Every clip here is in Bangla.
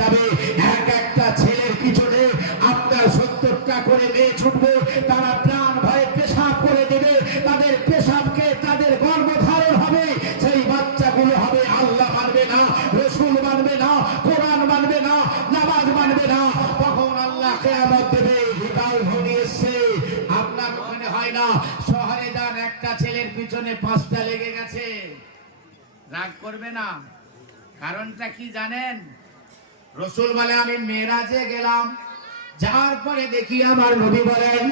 যাবে। এক একটা ছেলের পিছনে আপনার 70টা করে মেয়ে ছুটবে, তারা প্রাণ ভয়ে পেশাব করে দেবে, তাদের পেশাবকে তাদের গর্ভধারণ হবে। সেই বাচ্চাগুলো হবে আল্লাহ মানবে না, রসুল মানবে না, কোরআন মানবে না, নামাজ মানবে না। তখন আল্লাহ কিয়ামত দেবে। হৃদয় ঘনিয়ে এসছে, আপনার ওখানে হয় না। শহরে যান, একটা ছেলের পিছনে 5টা লেগে গেছে, রাগ করবে না। কারণটা কি জানেন? রসুল বলে আমি মেরাজে গেলাম, যার পরে দেখি আমার নবী বলেন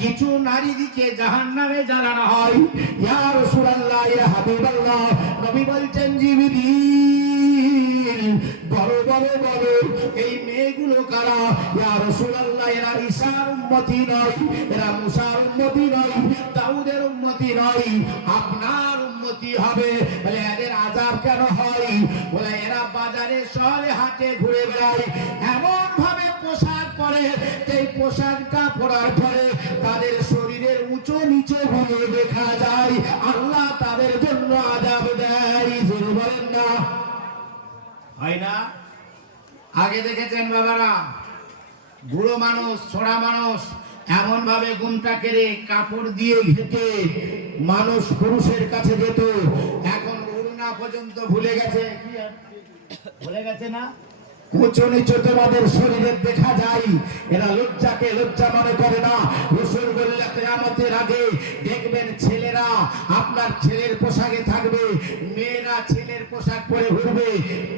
কিছু নারীদিকে জাহান্নামে জ্বালানো হয়। ইয়া রাসূলুল্লাহ, ইয়া হাবিবাল্লাহ, নবী বলছেন জিবরিল বড় বড় বড় এই মেয়েগুলো কারা? ইয়া রাসূলুল্লাহ, এরা ঈসার উম্মতি নয়, এরা মুসার উম্মতি নয়, দাউদের উম্মতি নয়, আপনার উম্মতি হবে। বলে এদের আযাব কেন হয়? বলে এরা বাজারে শহরে হাটে ঘুরে বেড়ায়, এমন ভাবে পোশাক পরে, এই পোশাকটা পরার পরে তাদের শরীরের উঁচু নিচে গুলো দেখা যায়, আল্লাহ তাদের জন্য আযাব দেয়। জোরে বলেন না, হয় না? আগে দেখেছেন বাবারা, বুড়ো মানুষ, ছোড়া মানুষ এমন ভাবে ঘুমটা কেড়ে কাপড় দিয়ে ঘেটে মানুষ পুরুষের কাছে যেত। এখন ওড়না পর্যন্ত ভুলে গেছে, ভুলে গেছে না? উঁচু নিচু তোমাদের শরীরে দেখা যায়, এরা লজ্জাকে লজ্জা মনে করে না। রাসূল বললেন কিয়ামতের আগে দেখবেন ছেলেরা আপনার ছেলের পোশাকে থাকবে, মেয়েরা ছেলের পোশাক পরে ঘুরবে।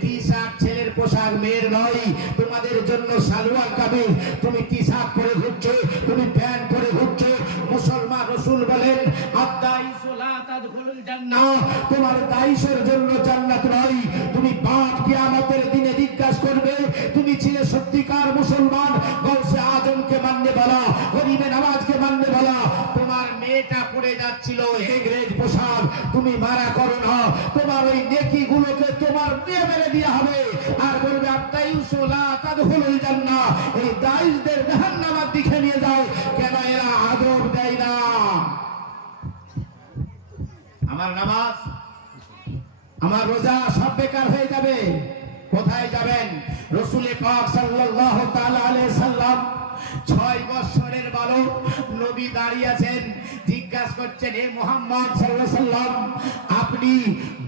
টি-শার্ট ছেলের পোশাক, মেয়ের নয়। তোমাদের জন্য সালোয়ার কামিজ, তুমি টি-শার্ট পরে ঘুরছো, তুমি প্যান্ট পরে ঘুরছো। মুসলমান, রাসূল বলেন আদ-দাইসু লা তাদখুলুল জান্নাহ, তোমার দাইসের জন্য জান্নাত নয়। তুমি বাপ কিয়ামতের দিনে জিজ্ঞাসা করবে তুমি ছিলে সত্যিকার মুসলমান, গৌসে আজমকে মাননে বলা, গরিবে নামাজকে মাননে বলা। তোমার মেয়েটা পড়ে যাচ্ছিল হেগরেজ পোশাক, তুমি মারা করো না, তোমার ওই নেকি গুলোকে তোমার মেয়ে মেরে দেওয়া হবে। আর বলবে আদ-দাইসু লা তাদখুলুল জান্নাহ, এই দাইসদের জাহান্নামের দিকে নিয়ে যাও। কেন? এরা আদব দেয় না। আমার নামাজ, আমার রোজা সব বেকার হয়ে যাবে। কোথায় যাবেন? রাসূল পাক সাল্লাল্লাহু তাআলা আলাইহি সাল্লাম 6 বছরের বালক নবী দাঁড়িয়ে আছেন, জিজ্ঞাসা করছেন হে মুহাম্মদ সাল্লাল্লাহু আলাইহি সাল্লাম, আপনি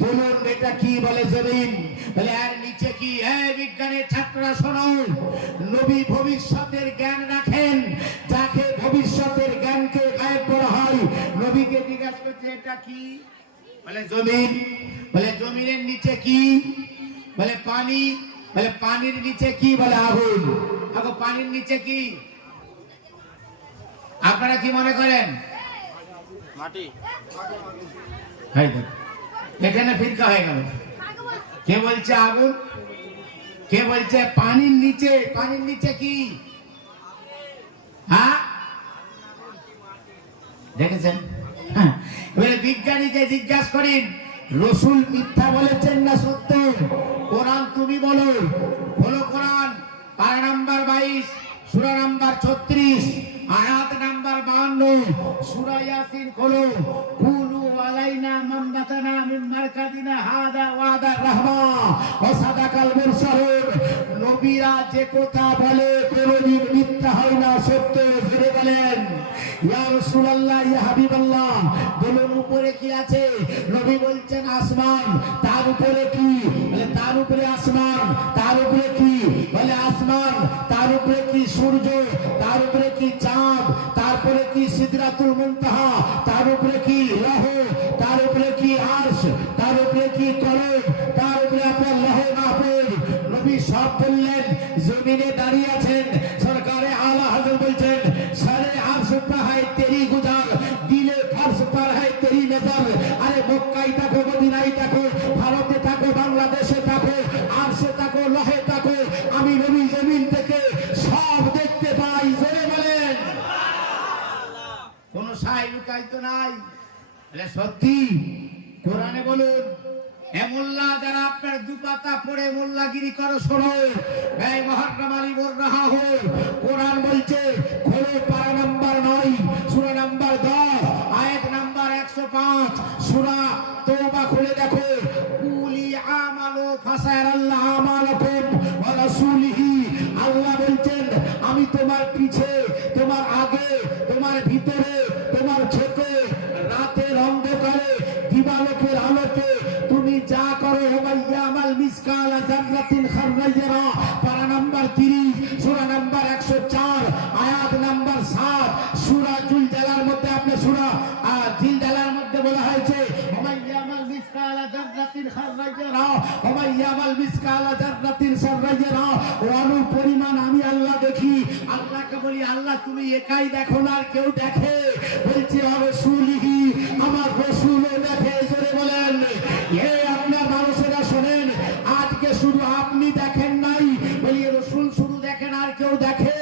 বলুন এটা কি? বলে জমিন। বলে এর নিচে কি? হে বিজ্ঞানের ছাত্ররা শোনো, নবী ভবিষ্যতের জ্ঞান রাখেন, যাকে ভবিষ্যতের জ্ঞানকে গায়েব করা হয়। নবীকে জিজ্ঞাসা করছে এটা কি? বলে জমিন। বলে জমিনের নিচে কি? বলে পানি। বলে পানির নিচে কি? বলে আগুন। এখন পানির নিচে কি? আপনারা কি মনে করেন? মাটি। এখানে ফিরকা হয়ে গেল। কে বলছে আগুন, কে বলছে পানির নিচে? পানির নিচে কি? হ্যাঁ, দেখেছেন? এবারে বিজ্ঞানীকে জিজ্ঞাসা করেন রাসূল মিথ্যা বলেছেন না সত্য? কোরআন তুমি বলো। বলো কোরআন, পারা নাম্বার 22, সূরা নাম্বার 36, আয়াত নাম্বার 52, সূরা ইয়াসিন খোলো। কুলু আলাইনা মামবাতানা মিন মারকাদিনা হাদা ওয়াদা রাহমা ওয়া সাদাকাল মুরসালুন। নবীরা যে কথা বলে কোনদিন মিথ্যা হয় না, সত্য। জুড়ে বলেন ইয়া রাসূলুল্লাহ, ইয়া হাবিবাল্লাহ। বলুন উপরে কি আছে? নবী বলছেন আসমান। তার উপরে কি? বলে তার উপরে আসমান। তার উপরে কি? বলে আসমান। তার উপরে কি? সূর্য। তার উপরে কি? চাঁদ। তারপরে কি? সিদরাতুল মুনতাহা। তার উপরে কি? লৌহ। তার উপরে কি? আরশ। তার উপরে কি? কলম। তার উপরে আপনার লৌহ মাহফুজ। নবী সব বললেন। জমিনে দাঁড়িয়ে আছেন, সরকারে আলা হযরত বলছেন সারে আরশ পর है तेरी गुजर, दिले फर्श पर है तेरी नजर। अरे मक्काয় থাকো, মদিনায় থাকো, ভারতে থাকো, বাংলাদেশে থাকো, আরশে থাকো, লৌহে থাকো, আমি নবী জমিন থেকে সব দেখতে পাই। জোরে বলেন সুবহানাল্লাহ। কোন সাই লুকায়িত নাই। বলে সত্যি। কোরআনে বলুন হে মোল্লা, যারা আপনার দুপাতা পড়ে মোল্লাগিরি করো শোনো, এই মুহররম আলী বল রাহা হো। কোরআন বলছে খোলো পারা নাম্বার 9, সূরা নাম্বার 10, আয়াত নাম্বার 105, সূরা তওবা খুলে দেখো। কুলি আমালু ফাসায়ারাল্লাহু আমালাকুম ওয়া রাসূলিহি সাররাইয়া পারা নাম্বার 30 সূরা নাম্বার 104 আয়াত নাম্বার 7 সূরা জুলজালার মধ্যে আপনি সূরা জিলজালার মধ্যে বলা হয়েছে ওমাইয়ামাল মিসকালা যাররাতিন খাররাইয়া ওমাইয়ামাল মিসকালা যাররাতিন সাররাইয়া ওয়ালু পরিমাণ আমি আল্লাহ দেখি। আল্লাহকে বলি আল্লাহ তুমি একাই দেখো না আর কেউ দেখে? বলছি আর রাসূলিহি আমার রাসূলও দেখে। জোরে বলেন হে আপনার মানুষেরা শোনেন, আজকে শুধু আপনি দেখেন নাই, বলি রাসূল শুধু দেখেন আর কেউ দেখে?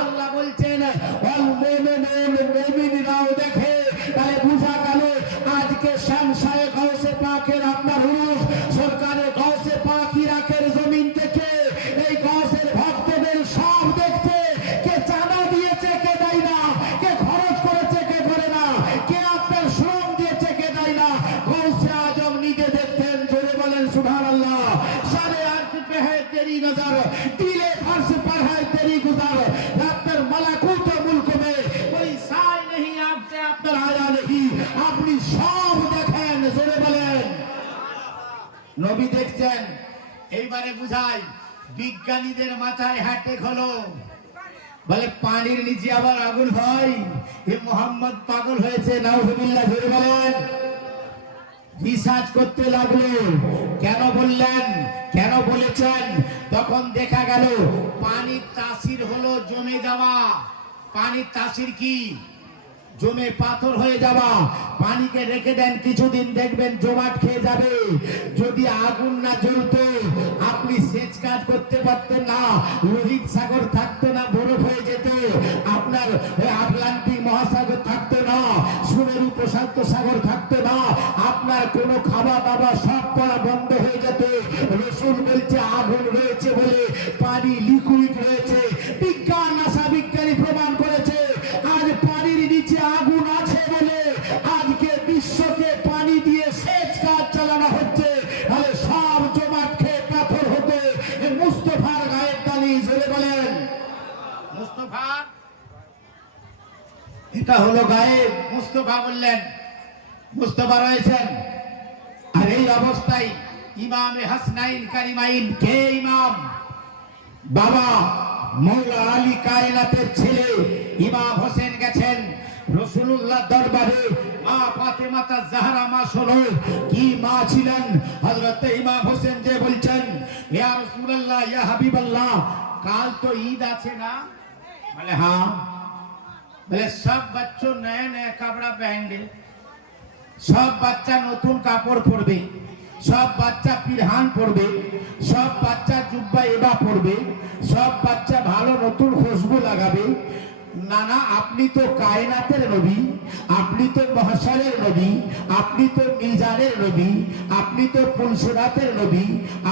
আল্লাহ বলছেন ওয়াল মুমিনুন মুমিনরাও দেখে। তাহলে বুঝা গেল আজকে শামসায়ে গাউসে পাকের আপনার রূহ সরকারে গাউসে পাক ইরাকের জমিন থেকে এই গাউসের ভক্তদের সব দেখতে। কে চাঁদা দিয়েছে কে দেয় না, কে খরচ করেছে কে করে না, কে আপনার শ্রম দিয়েছে কে দেয় না, গাউসে আজম নিজে দেখতেন। জোরে বলেন সুবহানাল্লাহ। সারে আরশ পে है तेरी नजर, दिले फर्श पर है तेरी गुजर, रब्बुल मलाकुत मुल्क में कोई साय नहीं आपसे আপনার আয়া नहीं। আপনি সব দেখেন। জোরে বলেন নবী দেখছেন। এইবারে বুঝাই বিজ্ঞানীদের মাথায় হ্যাটেক হলো, বলে পানির নিচে আবার আগুন হয়, এ মোহাম্মদ পাগল হয়েছে। নাউজুবিল্লাহ। জোরে বলেন। রিসার্চ করতে লাগলো, কেন বললেন কেন বলেছেন? তখন দেখা গেল পানির তাসির হলো জমে যাওয়া। পানির তাসির কি? জমে পাথর হয়ে যাওয়া। পানিকে রেখে দেন কিছুদিন, দেখবেন জমাট খেয়ে যাবে। যদি আগুন না জ্বলতো আপনি সেচ কাজ করতে পারতেন না, লোহিত সাগর থাকতো না, বরফ হয়ে যেত। আপনার আটলান্টিক মহাসাগর থাকতো না, সুমেরু প্রশান্ত সাগর থাকতো না, আপনার কোনো খাওয়া দাওয়া সব করা বন্ধ হয়ে যেত। রাসূল বলছে আগুন রয়েছে বলে পানি লিকুইড রয়েছে। বিজ্ঞান নাসা বিজ্ঞানী প্রমাণ করেছে আজ পানির নিচে আগুন আছে বলে আজকে বিশ্বকে পানি দিয়ে সেচ কাজ চালানো হচ্ছে। তাহলে সব জমাট খেয়ে পাথর হতে মুস্তাফার গায়ের টানি। জোরে বলেন মুস্তাফা। এটা হলো গায়েব। মুস্তাফা বললেন মুস্তাফা রয়েছেন। আর এই অবস্থায় ইমামে হাসনাইন কারিমাইন কে ইমাম? বাবা মৌলা আলী কায়নাতের ছেলে ইমাম হোসেন গেছেন রাসূলুল্লাহ দরবারে। মা ফাতেমা জাহরা মা শোনো কি মা ছিলেন হযরত ইমাম হোসেন, যে বলছেন ইয়া রাসূলুল্লাহ ইয়া হাবিবাল্লাহ কাল তো ঈদ আছে না? বলে हाँ। বলে সব बच्चों नए नए कपड़ा पहनेंगे, সব বাচ্চা নতুন কাপড় পরবে, সব বাচ্চা পিরহান পরবে, সব বাচ্চা জুব্বা এবা পরবে, সব বাচ্চা ভালো নতুন খুশবু লাগাবে। না না, আপনি তো কায়নাতের নবী, আপনি তো মহশরের নবী, আপনি তো মিজানের নবী, আপনি তো পুলসিরাতের নবী,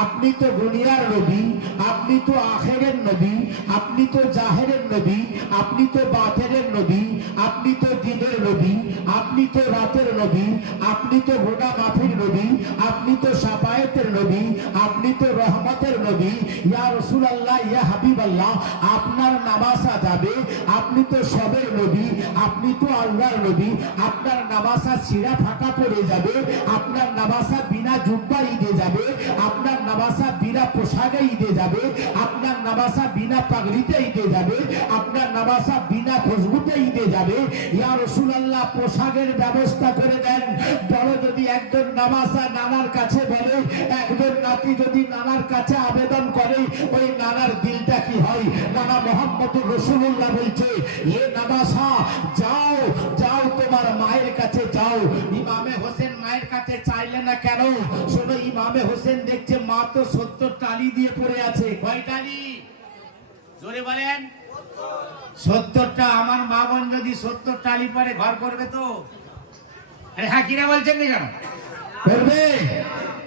আপনি তো দুনিয়ার নবী, আপনি তো আখিরের নবী, আপনি তো জাহেরের নবী, আপনি তো বাতেনের নবী, আপনি তো দিনের নবী, আপনি তো রাতের নবী, আপনি তো গুনাহ মাফির নবী, আপনি তো শাফায়েতের নবী, আপনি তো রহমতের নবী। ইয়া রাসূলুল্লাহ ইয়া হাবিবাল্লাহ আপনার নামাজা যাবে, আপনি তো সবের নবী, আপনি তো আল্লাহর নবী। আপনার নামাজা ছিঁড়া ফাঁকা পড়ে যাবে, আপনার নামাজা বিনা জুব্বা ঈদে যাবে, আপনার নামাজা বিনা পোশাকে ঈদে যাবে, আপনার নামাজা বিনা পাগড়িতে ঈদে যাবে, আপনার নামাজা বিনা খুশবুতে ঈদে যাবে। ইয়া রাসূলুল্লাহ পোশাকের ব্যবস্থা করে দেন। বড় যদি একজন নামাজা নানার কাছে বলে, একজন নাতি যদি নানার কাছে আবেদন করে, ওই নানার দিলটা কি হয়? নানা মুহাম্মদুর রাসূলুল্লাহ বলছে এ নামাজা যাও যাও তোমার মায়ের কাছে যাও। ইমামে হোসেন মায়ের কাছে চাইলে না কেন? শোনো ইমামে হোসেন দেখছে মা তো 70 টালি দিয়ে পড়ে আছে। কয় টালি? জোরে বলেন 70টা। আমার মা বোন যদি 70 টালি পরে ঘর করবে তো? আরে হ্যাঁ কিনা বলছেন না কেন? করবে।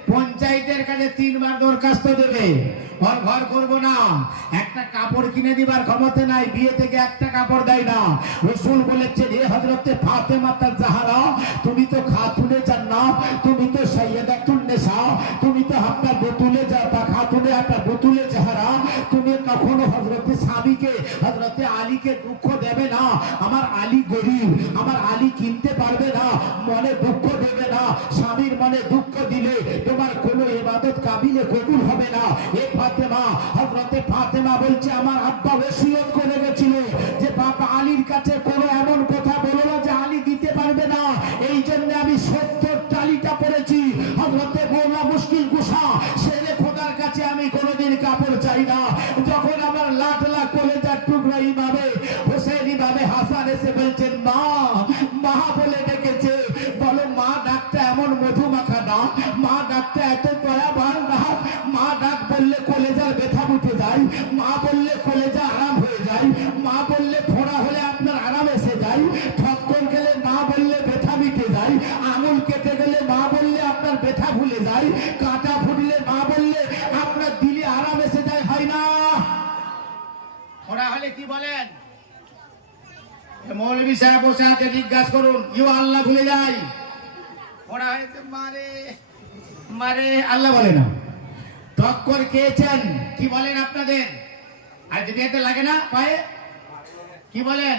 পঞ্চায়েতের কাছে 3 বার দরখাস্ত দেবে, আর ঘর করব না। একটা কাপড় কিনে দিবার ক্ষমতা নাই, বিয়ে থেকে একটা কাপড় দেয় না। রাসূল বলেছেন হে হযরতে ফাতেমা জাহরা তুমি তো খাতুনে জান্নাত, তুমি তো সাইয়্যিদাতুন নিসা, তুমি তো আপনার বতুলে জাতা খাতুনে আপনার বতুলে জাহরা। তুমি কখনো হযরতে স্বামীকে হযরতে আলীকে দুঃখ দেবে না। আমার আলী গরীব, আমার আলী কিনতে পারবে না, মনে দুঃখ দেবে না। স্বামীর মনে দুঃখ দিলে তোমার কোনো ইবাদত কাবিলে কবুল হবে না। এ ফাতেমা হযরতে ফাতেমা বলছে আমার আব্বা ওসিয়ত করে গেছিল যে বাবা আলীর কাছে কোনো এমন কথা বলো না যে আলী দিতে পারবে না, এই জন্য আমি 70 টালিটা পড়েছি। হযরতে মওলা মুশকিল কুশা শেরে খোদার কাছে আমি কোনোদিন কাপড় চাই না। যখন আমার লাখ লাখ কলেজার টুকরা ইমামে হোসেন ইমামে হাসান এসে বলছেন মা মা বলে ডেকেছে, বলো মা ডাকটা এমন মধুমাখা না, মা ডাকটা এত দয়াবান না, মা ডাক বললে কলেজার ব্যথা উঠে যায়, মা বললে কলেজা আরাম হয়ে যায়, মা বললে ফোড়া হলে আপনার আরাম এসে যায়, ঠক্কর গেলে মা বললে ব্যথা মিটে যায়, আঙুল কেটে গেলে মা বললে আপনার ব্যথা ভুলে যায়, কাঁটা ফুটলে মা বললে আপনার দিলে আরাম এসে যায়, হয় না? ফোড়া হলে কি বলেন? মৌলভী সাহেব বসে আছে, জিজ্ঞাসা করুন, ইউ আল্লাহ ভুলে যায়। ফোড়া হয়েছে মারে মারে আল্লাহ বলে না। টক্কর খেয়েছেন কি বলেন আপনাদের? আর যদি এতে লাগে না পায়ে কি বলেন?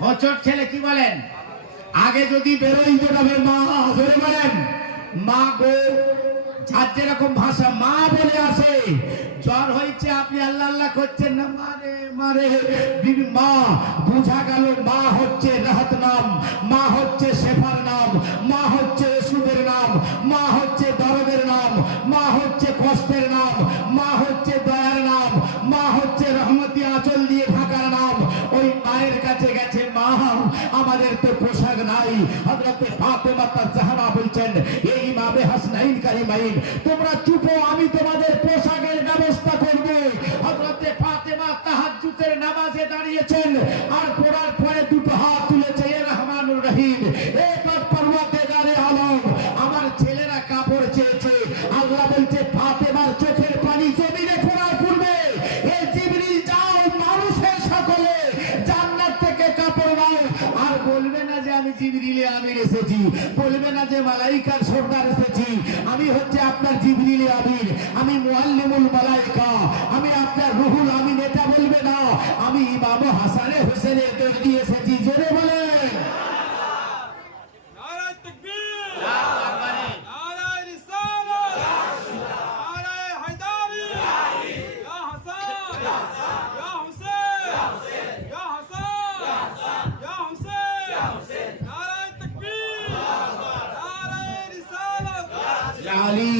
হোঁচট ছেলে কি বলেন? আগে যদি বেরোই তো তবে মা ধরে বলেন মা গো, যার যেরকম ভাষা মা বলে আসে। জ্বর হয়েছে আপনি আল্লাহ আল্লাহ করছেন না, মারে মারে বিবি মা, বুঝা গেল মা হচ্ছে রাহত নাম, মা হচ্ছে শেফার নাম, মা হচ্ছে ওষুধের নাম, মা হচ্ছে দরদের নাম, মা হচ্ছে কষ্টের নাম, মা হচ্ছে দয়ার নাম, মা হচ্ছে রহমতি আঁচল দিয়ে ঢাকার নাম। ওই মায়ের কাছে গেছে মা, আমাদের তো পোশাক নাই। হযরতে ফাতেমা জাহরা বলছেন এই ইমামে হাসনাইন কারিমাইন তোমরা চুপো, আমি তোমাদের পোশাকের ব্যবস্থা করব। হযরতে ফাতেমা তাহাজ্জুদের নামাজে দাঁড়িয়েছেন আর পড়ার পরে দুটো হাত তুলেছে, এ রহমানুর রহিম, এ পরওয়ারদিগারে আলম, আমার ছেলেরা কাপড় চেয়েছে। আল্লাহ বলছে ফাতেমার চোখের পানি জমিনে পড়ার পূর্বে এ জিবরিল যাও মানুষের সকলে জান্নাত থেকে কাপড় নাও। আর বলবে না যে আমি জিবরিলে আমির এসেছি, বলবে না যে মালাইকার সর্দার এসেছি, আমি হচ্ছে আপনার জিবরিলে আমির, আমি মুআল্লিমুল মালাইকা, আমি আপনার রুহুল আমিন, এটা বলবে না। আমি ইমাম হাসানে হোসেনের দরদি এসেছি, জোরে বলেন নারায়ে তাকবীর, নারায়ে রিসালাত, নারায়ে হায়দারি, ইয়া হাসান, ইয়া হুসেন, ইয়া হাসান, ইয়া হুসেন, নারায়ে তাকবীর, নারায়ে রিসালাত, ইয়া আলী।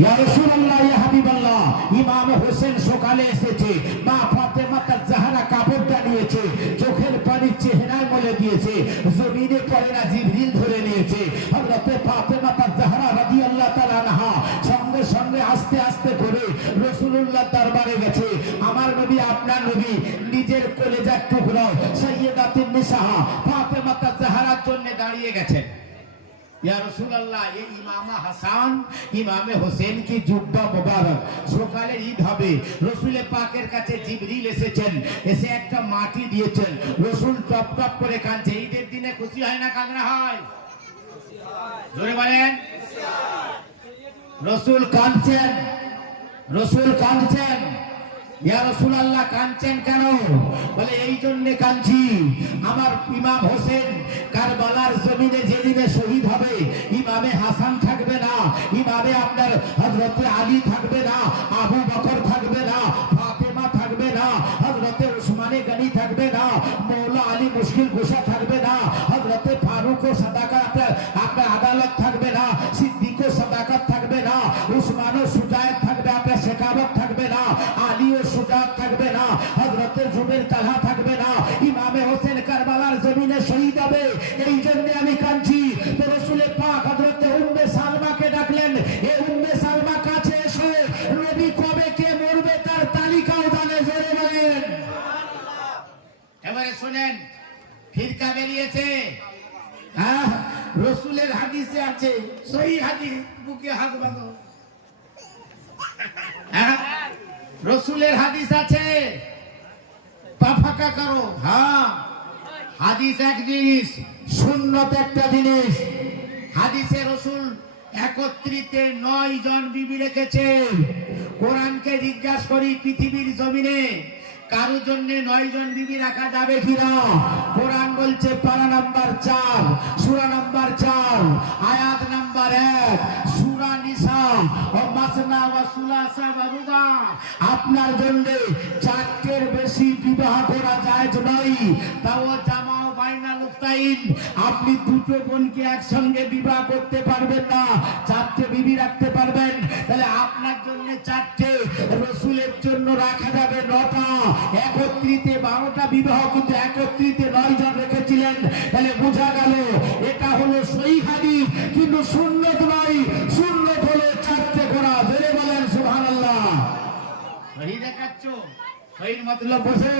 ইয়া রাসূলুল্লাহ, ইয়া হাবিবাল্লাহ, ইমাম হোসেন সকালে এসেছে, মা ফাতেমা জাহরা কাপড়টা নিয়েছে, চোখের পানি চেহারায় মলে দিয়েছে, জমিনে পড়ে না জিবরিল ধরে নিয়েছে। হযরতে ফাতেমা জাহরা রাদিয়াল্লাহু তাআলা আনহা সঙ্গে সঙ্গে আস্তে আস্তে করে রাসূলুল্লাহ দরবারে গেছে। আমার নবী আপনার নবী নিজের কলেজার টুকরা সাইয়্যিদাতুন নিসা ফাতেমা জাহরার জন্য দাঁড়িয়ে গেছেন। ইয়া রাসূলুল্লাহ, এই ইমামে হাসান ইমামে হোসেন কি জুব্বা মোবারক, সকালে ঈদ হবে, রাসূলের পাকের কাছে জিবরিল এসেছেন, এসে একটা মাটি দিয়েছেন, রাসূল টপ টপ করে কাঁদছে। ঈদের দিনে খুশি হয় না কান্না হয়? জোরে বলেন। রাসূল কাঁদছেন, রাসূল কাঁদছেন। ইয়া রাসূলুল্লাহ কাঁদছেন কেন? বলে এই জন্য কাঁদছি, আমার ইমাম হোসেন কারবালার জমিনে যেদিনে শহীদ হবে, ইমামে হাসান থাকবে না, ইমামে আপনার হযরতে আলী থাকবে না, আবু বকর থাকবে না, ফাতেমা থাকবে না, হযরতে উসমানে গনি থাকবে না, মওলা আলী মুশকিল কুশা থাকবে না, হযরতে ফারুক ও সাদাকাত আপনার আদালত থাকবে না, সিদ্দিক ও সাদাকাত থাকবে না, উসমান ও সুজায়েত থাকবে, আপনার শেখাবত থাকবে না, আলী ও সুজাত থাকবে না, হযরতে জুবের তালহা থাকবে না, ইমামে হোসেন কারবালার জমিনে শহীদ হবে। এই জন্য আমি কাঁদছি। তো রাসূল পাক হযরতে উম্মে সালমাকে ডাকলেন, এ উম্মে সালমা কাছে এসো, নবী কবে কে মরবে তার তালিকাও জানে, জোরে বলেন সুবহানাল্লাহ। এবারে শুনেন, ফিরকা বেরিয়েছে। হ্যাঁ, রাসূলের হাদিসে আছে, সহিহ হাদিস, বুকে হাত বাঁধো। হ্যাঁ, রাসূলের হাদিস আছে, পা ফাঁকা করো। হ্যাঁ, হাদিস এক জিনিস, সুন্নত একটা জিনিস। হাদিসে রাসূল একত্রিতে 9 জন বিবি রেখেছে। কোরআনকে জিজ্ঞাসা করি পৃথিবীর জমিনে কারোর জন্য 9 জন বিবি রাখা যাবে কিনা? কোরআন বলছে পারা নাম্বার 4, সূরা নাম্বার 4, আয়াত নাম্বার 1, সূরা নিসা, ও মাসনা ওয়া সুলাসা ওয়া রুবা। আপনার জন্য 4টের বেশি বিবাহ করা জায়েজ নয়। তাও জামাও বাইনাল উখতাইন, আপনি দুটো বোনকে একসঙ্গে বিবাহ করতে পারবেন না, 4টে বিবি রাখতে পারবেন। তাহলে আপনার জন্য 4টে, রাসূলের জন্য রাখা যাবে 9টা। একত্রিতে 12টা বিবাহ, কিন্তু একত্রিতে 9 জন রেখেছিলেন। তাহলে বোঝা গেল এটা হলো সহিহ হাদিস, কিন্তু সুন্নাত নয়। সুন্নাত হলো 4টে করা। জোরে বলেন সুবহানাল্লাহ। সহিহ দেখাচ্ছ, সহিহ মতলব বোঝো।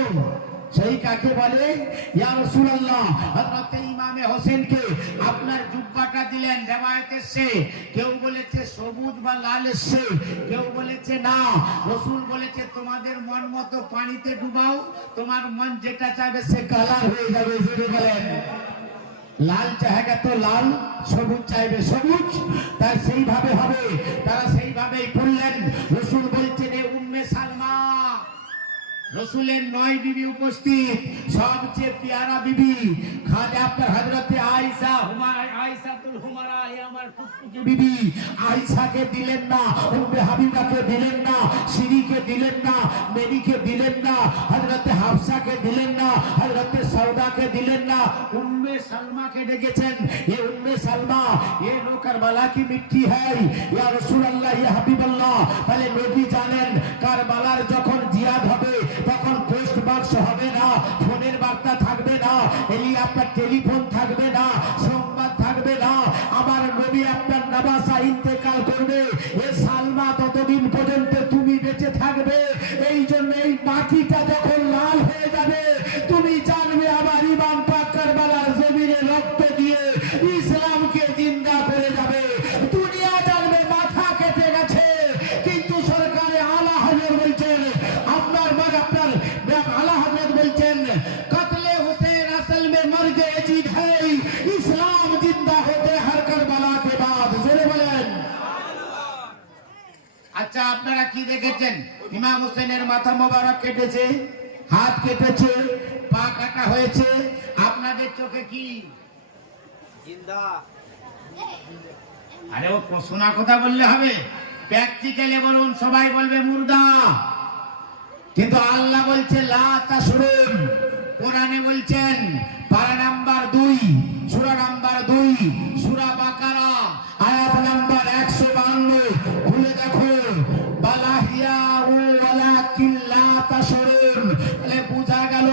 সহিহ কাকে বলে? ইয়া রাসূলুল্লাহ, হযরত ইমামে হোসেনকে আপনার জুব্বাটা দিলেন, রিওয়ায়াত এসেছে। কেউ বলেছে সবুজ বা লাল এসেছে, কেউ বলেছে না, রাসূল বলেছে তোমাদের মন মতো পানিতে ডুবাও, তোমার মন যেটা চাইবে সে কালার হয়ে যাবে। জোরে বলেন। লাল চাহেগা তো লাল, সবুজ চাইবে সবুজ, তাই সেইভাবে হবে। তারা সেইভাবেই করলেন। রাসূল বলছেন এ উম্মে সালমা, রসুলের 9 বিবি উপস্থিত, সবচেয়ে প্যারা বিবি খাজা আপনার হযরতে আয়েশা, আয়েশাতুল হুমারা, এ আমার টুকটুকি বিবি। আয়েশাকে দিলেন না, উম্মে হাবিবাকে দিলেন না, সিরিকে দিলেন না, মেরিকে দিলেন না, হযরতে হাফসাকে দিলেন না, হযরতে সওদাকে দিলেন না, উম্মে সালমাকে ডেকেছেন। এ উম্মে সালমা, এ লো কারবালা কি মিট্টি है ইয়া রাসূলুল্লাহ, ইয়া হাবিবাল্লাহ। তাহলে নবী জানেন কারবালার যখন জিয়াদ হবে তখন পোস্ট বাক্স হবে না, ফোনের বার্তা থাকবে না, আপনার টেলিফোন থাকবে না, সংবাদ থাকবে না। আমার নবী আপনার নবাসা ইন্তেকাল করবে, এ সালমা ততদিন পর্যন্ত তুমি বেঁচে থাকবে। এই জন্য এই মাটিটা যখন লাল হয়ে যাবে, তুমি জানবে আমার ইমাম পাক কারবালার জমিনে রক্ত দিয়ে ইসলামকে জিন্দা করে যাবে। দুনিয়া জানবে মাথা কেটে গেছে, কিন্তু সরকারে আলা হযরত বলছেন, আপনার আলা হযরত বলছেন কতলে হুসেন আসল में मर्ग अजीब है, इस्लाम जिंदा होते हर करबला के बाद। জোরে বলেন। আচ্ছা, আপনারা কি দেখেছেন? ইমাম হোসেনের মাথা মোবারক কেটেছে, হাত কেটেছে, পা কাটা হয়েছে। আপনাদের চোখে কি জিন্দা? আরে ও শোনা কথা বললে হবে? প্র্যাকটিক্যালি বলুন, সবাই বলবে মুর্দা। কিন্তু আল্লাহ বলছে লা তাসরুন। কোরআনে বলছেন পারা নাম্বার 2, সূরা নাম্বার 2, সূরা বাকারা, আয়াত নাম্বার 152। খুলে দেখো, বালাহিয়া ওয়ালাকিন লা তাসরুন। তাহলে বোঝা গেল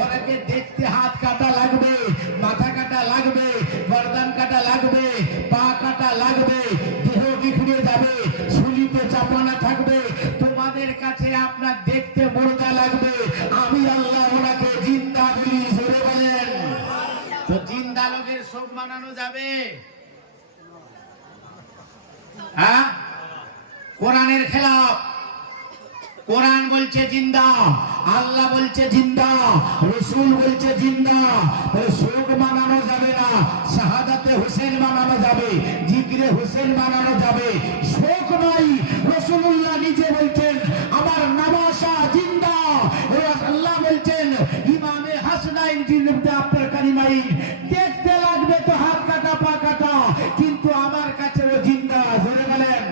ওনাকে দেখতে হাত কাটা লাগবে, মাথা কাটা লাগবে, গর্দান কাটা লাগবে, পা কাটা লাগবে, দেহ বিখড়ে যাবে, শুলিতে চাপানা থাকবে। তোমাদের কাছে আপনার দেখতে মুর্দা লাগবে, আমি আল্লাহ ওনাকে জিন্দা বলি। জোরে বলেন। তো জিন্দা লোকের শোক মানানো যাবে? হ্যাঁ, কোরআনের খেলাফ। কোরআন বলছে জিন্দা, আল্লাহ বলছে জিন্দা, রাসূল বলছে জিন্দা। শোক মানানো যাবে না, শাহাদাতে হোসেন মানানো যাবে, জিকিরে হোসেন মানানো যাবে, শোক নাই। রাসূলুল্লাহ নিজে বলছেন আমার নবাসা জিন্দা। আল্লাহ বলছেন ইমামে হাসানাইন জিন্দা আপনার কারিমাইন। দেখতে লাগবে তো হাত কাটা পা কাটা, কিন্তু আমার কাছে ও জিন্দা। জোরে বলেন।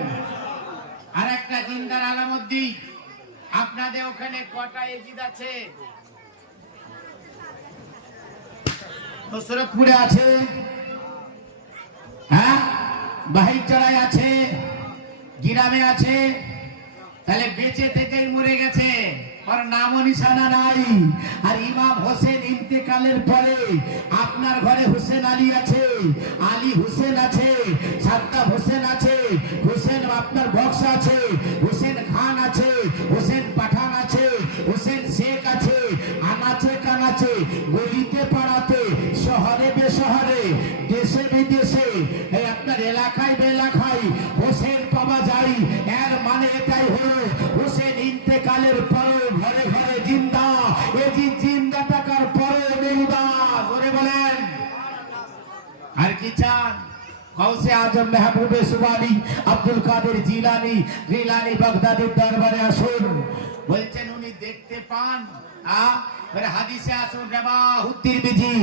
আর একটা জিন্দার আলামত দিই, আপনাদের ওখানে কটা এজিদ আছে? নুসরতপুরে আছে, হ্যাঁ, বাহিরচড়ায় আছে, গ্রামে আছে। তাহলে বেঁচে থেকেই মরে গেছে, আর নামও নিশানা নাই। আর ইমাম হোসেন ইন্তেকালের পরে আপনার ঘরে হোসেন আলী আছে, আলী হোসেন আছে, সাদ্দাম হোসেন আছে, হোসেন আপনার বক্স আছে, হোসেন খান আছে, হোসেন পাঠান আছে, হোসেন শেখ আছে, আনাচে কানাচে, গলিতে পাড়াতে, শহরে বেশহরে, দেশে বিদেশে, এই আপনার এলাকায় বেলাকায় হোসেন পাওয়া যায়। এর মানে এটাই হলো হোসেন ইন্তেকালের পরেও ঘরে ঘরে জিন্দা। এই জিন্দা থাকার পরেও বেহুদা। জোরে বলেন। আর কি চান? গৌসে আজম মেহবুবে সুবানি আব্দুল কাদের জিলানি বাগদাদির দরবারে আসুন। বলছেন উনি দেখতে পান। হাদিসে আসুন রাবাহু তিরমিজি,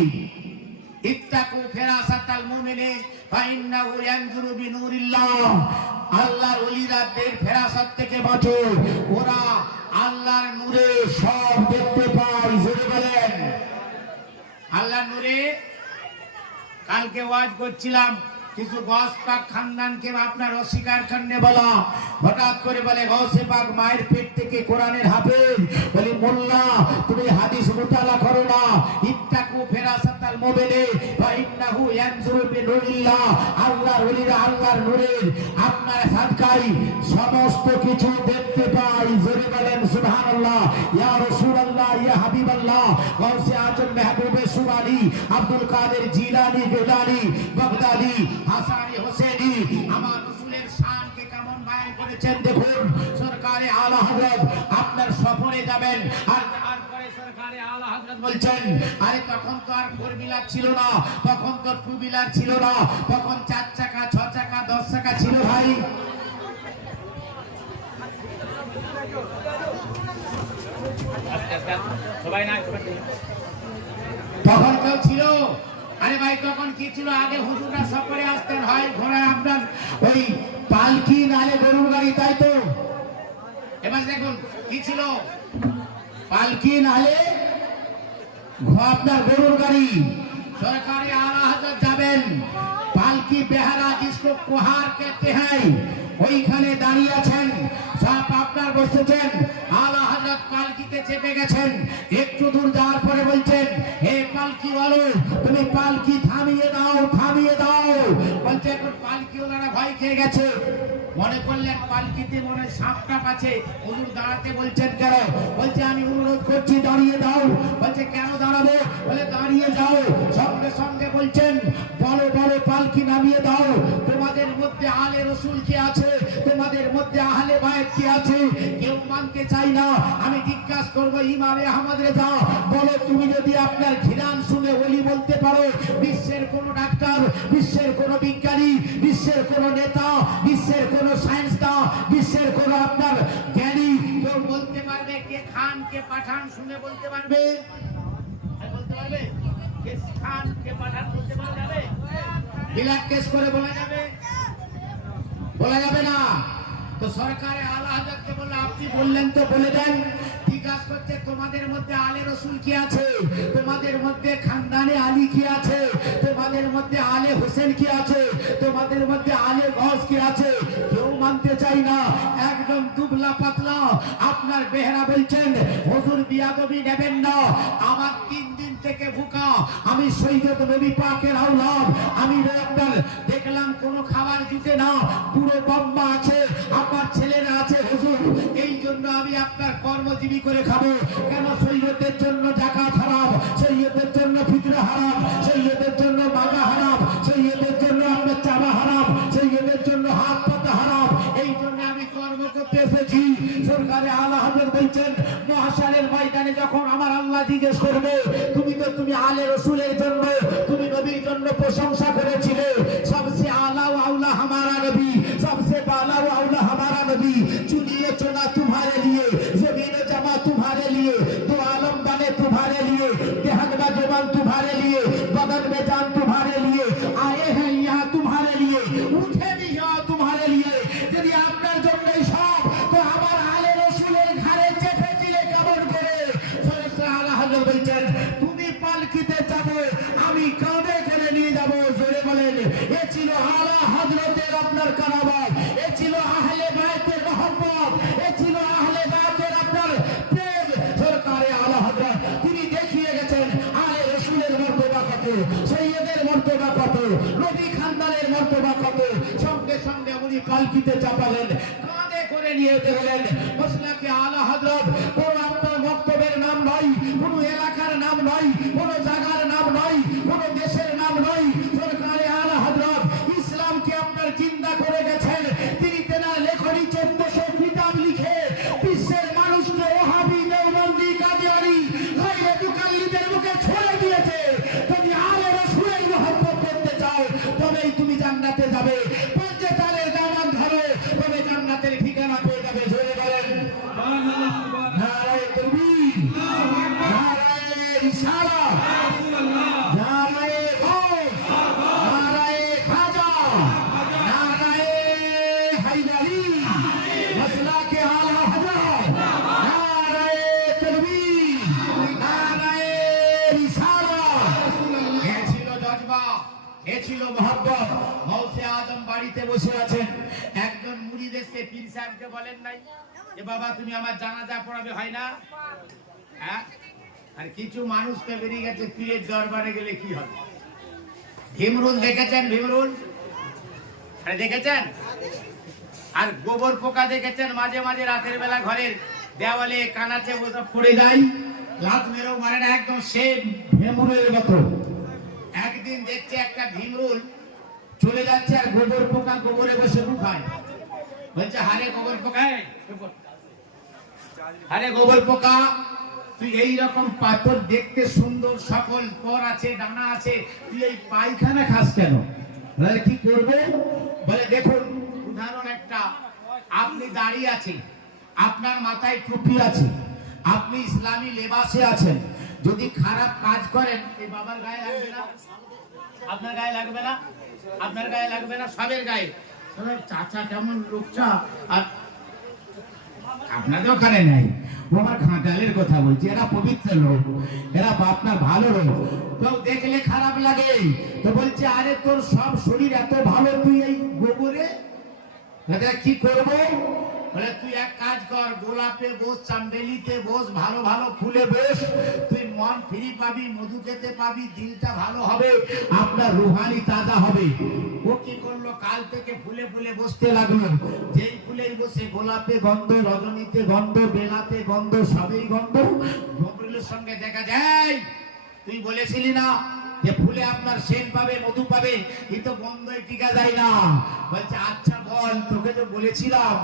ইত্তাকু ফিরাসাতাল মুমিনি ফাইন্নাহু ইয়ানজুরু বিনুরিল্লাহ। আল্লাহর ওলিদের ফেরাসত থেকে বাঁচো, ওরা আল্লাহর নূরে সব দেখতে পায়। জোরে বলেন আল্লাহর নূরে। কালকে ওয়াজ করছিলাম, কিছু গস পাক খানদানকে আপনার অস্বীকার করনে বলা, হঠাৎ করে বলে গৌসে পাক মায়ের পেট থেকে কোরআনের হাফেজ। বলি মোল্লা তুমি হাদিস মুতালা করো না। ইত্তাকু ফিরাসাতাল মুমিনি ফাইন্নাহু ইয়ানজুরু বিনুরিল্লাহ। আল্লাহর ওলিরা আল্লাহর নূরের আপনার সাদকাই সমস্ত কিছু দেখতে পায়। জোরে বলেন সুবহানাল্লাহ। ইয়া রাসূলুল্লাহ, ইয়া হাবিবাল্লাহ। গৌসে আজম মেহবুবে সুবানি আব্দুল কাদের জিলানি বাগদাদি হাসানি হোসেনি আমার রাসূলের শানকে কেমন বয়ান করেছেন দেখুন। সরকারে আলা হযরত আপনার সফরে যাবেন, আর পরে সরকারে আলা হযরত বলছেন, আরে তখন তো আর 4 বিলার ছিল না, তখন তো 2 বিলার ছিল না, তখন 4 চাকা 6 চাকা 10 চাকা ছিল ভাই। সবাই না তখন কেউ ছিল? আরে ভাই তখন কি ছিল? আগে হুজুররা সফরে আসতেন, হয় ঘোড়ায় আপনার ওই পালকি নালে গরুর গাড়ি, তাই তো? এবার দেখুন কি ছিল, পালকি নালে আপনার গরুর গাড়ি। সরকারি আলা হযরত যাবেন, পালকি বেহারা जिसको कुहार कहते हैं, ওইখানে দাঁড়িয়ে আছেন, সব আপনার বসেছেন। আলা হযরত পালকিতে চেপে গেছেন। একটু দূর যাওয়ার পরে বলছেন, হে পালকি বলো, তুমি পালকি থামিয়ে দাও, থামিয়ে দাও। বলছে এখন পালকি ওনারা ভয় খেয়ে গেছে, মনে করলেন পালকিতে মনে সাপটা আছে। হুজুর দাঁড়াতে বলছেন কেন? বলছে আমি অনুরোধ করছি দাঁড়িয়ে দাও। বলছে কেন দাঁড়াবো? বলে দাঁড়িয়ে যাও। সঙ্গে সঙ্গে বলছেন বলো বলো পালকি নামিয়ে দাও। তোমাদের মধ্যে আলে রসুল কি আছে? তোমাদের মধ্যে আহলে বায়ত কি আছে? কেউ মানতে চাই না। আমি জিজ্ঞাসা করবো ইমামে আহমদ রেজা, বলো তুমি যদি আপনার ঘিরান শুনে ওলি বলতে পারো, বিশ্বের কোন ডাক্তার, বিশ্বের কোন বিজ্ঞানী, বিশ্বের কোন নেতা, বিশ্বের কোন সায়েন্সদান, বিশ্বের কোন আপনার জ্ঞানী কেউ বলতে পারবে কে খান কে পাঠান শুনে বলতে পারবে? বলতে পারবে? কে খান কে পাঠান বলতে বলা যাবে? বিলাট কেস করে বলা যাবে? বলা যাবে না। তো সরকারে আলা হযরতকে বলল আপনি বললেন তো বলে দেন। জিজ্ঞাসা করছে তোমাদের মধ্যে আলে রসুল কি আছে? তোমাদের মধ্যে খানদানে আলী কি আছে? তোমাদের মধ্যে আলে হোসেন কি আছে? তোমাদের মধ্যে আলে গস কি আছে? কেউ মানতে চাই না, একদম দুবলা পাতলা। আপনার বেহরা বলছেন হুজুর বিয়াদবি নেবেন না, আমার 3 দিন থেকে ভুকা, আমি সৈয়দ নবী পাকের আওলাদ, আমি আপনার দেখলাম কোনো খাবার জুটে না, পুরো বম্বা আছে, আমার ছেলেরা আছে হুজুর, এই জন্য আমি আপনার কর্মজীবী করে খাবো। কেন? সৈয়দের জন্য যাকাত হারাম, সৈয়দের জন্য ফিতরা হারাম, সৈয়দের জন্য মাগা হারাম, সৈয়দের জন্য আপনার চাবা হারাম, সৈয়দের জন্য হাত পাতা হারাম, এই জন্য আমি কর্ম করতে এসেছি। সরকারে আলা হযরত বলছেন মহাশারের ময়দানে যখন আমার আল্লাহ জিজ্ঞেস করবে তুমি আলে রসুলের জন্য, তুমি নবীর জন্য প্রশংসা করেছিলে, সবসে আলা ও আউলা হামারা নবী, सबसे बाला व औला हमारा नबी, चुनिए चुना तुम्हारे लिए, जमीन जमा तुम्हारे लिए, दो आलम बने तुम्हारे लिए, बेहद में जुबान तुम्हारे लिए, बदन में जान तुम्हारे लिए, आए हैं यहाँ तुम्हारे लिए, उठे भी यहाँ तुम्हारे लिए। यदि আপনার জন্যই সব, তো আমার আলে রসুলের ঘাড়ে চেপে দিলে কেমন করে? সরকার আলা হযরত বলছেন তুমি পালকিতে যাবে, আমি কাঁধে করে নিয়ে যাব। জোরে বলেন এ ছিল আলা হযরতের আপনার কারাবাত, এ ছিল আহলে বায়তের মহব্বত, এ ছিল আহলে বায়তের আপনার প্রেম। সরকারে আলা হযরত তিনি দেখিয়ে গেছেন আলে রাসূলের মর্তবা কত, সৈয়দের মর্তবা কত, নবী খানদানের মর্তবা কত। সঙ্গে সঙ্গে উনি পালকিতে চাপালেন, কাঁধে করে নিয়ে গেলেন। মাসলাকে আলা হযরত কোন আপনার বক্তব্যের নাম নয়, কোন এলাকার নাম নয়, কোন জায়গার নাম নয়, কোন দেশের নাম নয়। সরকারে আলা হযরত ইসলামকে আপনার জিন্দা করে গেছেন। তিনি তেনার লেখনী 1400 কিতাব লিখে বিশ্বের মানুষকে ওহাবি, দেওবন্দি, কাদিয়ানি, গায়রে মুকাল্লিদের মুখে ছড়ে দিয়েছে। তুমি আলে রাসূলের মহব্বত করতে চাও, তবেই তুমি জান্নাতে মোহাব্বত গাউসে আজম বাড়িতে বসে আছেন। একজন মুরিদ এসে পীর সাহেবকে বলেন নাই যে বাবা তুমি আমার জানাজা পড়াবে, হয় না? হ্যাঁ, আর কিছু মানুষ তো বেরিয়ে গেছে পীরের দরবারে গেলে কি হবে। ভীমরুল দেখেছেন? ভীমরুল আরে দেখেছেন? আর গোবর পোকা দেখেছেন? মাঝে মাঝে রাতের বেলা ঘরের দেওয়ালে কানাচে বসে পড়ে যায়, লাত মেরেও মারে না, একদম সে ভীমরুলের মতো। একদিন দেখছে একটা ভীমরুল চলে যাচ্ছে আর গোবর পোকা গোবরে বসে লুকায়। বলছে হারে গোবর পোকা, আরে গোবর পোকা, তুই এই রকম পাথর দেখতে সুন্দর, সকল পর আছে, ডানা আছে, তুই এই পায়খানা খাস কেন? বলে কি করবে? বলে দেখুন উদাহরণ একটা, আপনি দাঁড়িয়ে আছেন, আপনার মাথায় টুপি আছে, আপনি ইসলামী লেবাসে আছেন, যদি খারাপ কাজ করেন এই বাবার গায়ে লাগবে না? আপনার গায়ে লাগবে না? আপনার গায়ে লাগবে না? সবের গায়ে। চাচা কেমন লোকটা, আর আপনাদের ওখানে নাই, ও আমার ঘাটালের কথা বলছি, এরা পবিত্র লোক, এরা আপনার ভালো লোক, তো দেখলে খারাপ লাগে। তো বলছে আরে তোর সব শরীর এত ভালো, তুই এই গোবরে কি করবো? বলে তুই এক কাজ কর, গোলাপে বস, চাম্বেলিতে বস, ভালো ভালো ফুলে বস, তুই মন ফ্রি পাবি, মধু খেতে পাবি, দিলটা ভালো হবে, আপনার রুহানি তাজা হবে। ও কি করলো, কাল থেকে ফুলে ফুলে বসতে লাগলো। যেই ফুলেই বসে, গোলাপে গন্ধ, রজনীতে গন্ধ, বেলাতে গন্ধ, সবেই গন্ধ। গবরুলের সঙ্গে দেখা যায়, তুই বলেছিলি না যে ফুলে আপনার সেন পাবে, মধু পাবে, এই তো গন্ধই টিকা যায় না। বলছে আচ্ছা বল, তোকে তো বলেছিলাম,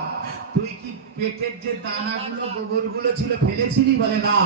তুই কি পেটের যে দানাগুলো গোবরগুলো ছিল ফেলেছিলি? বলে না।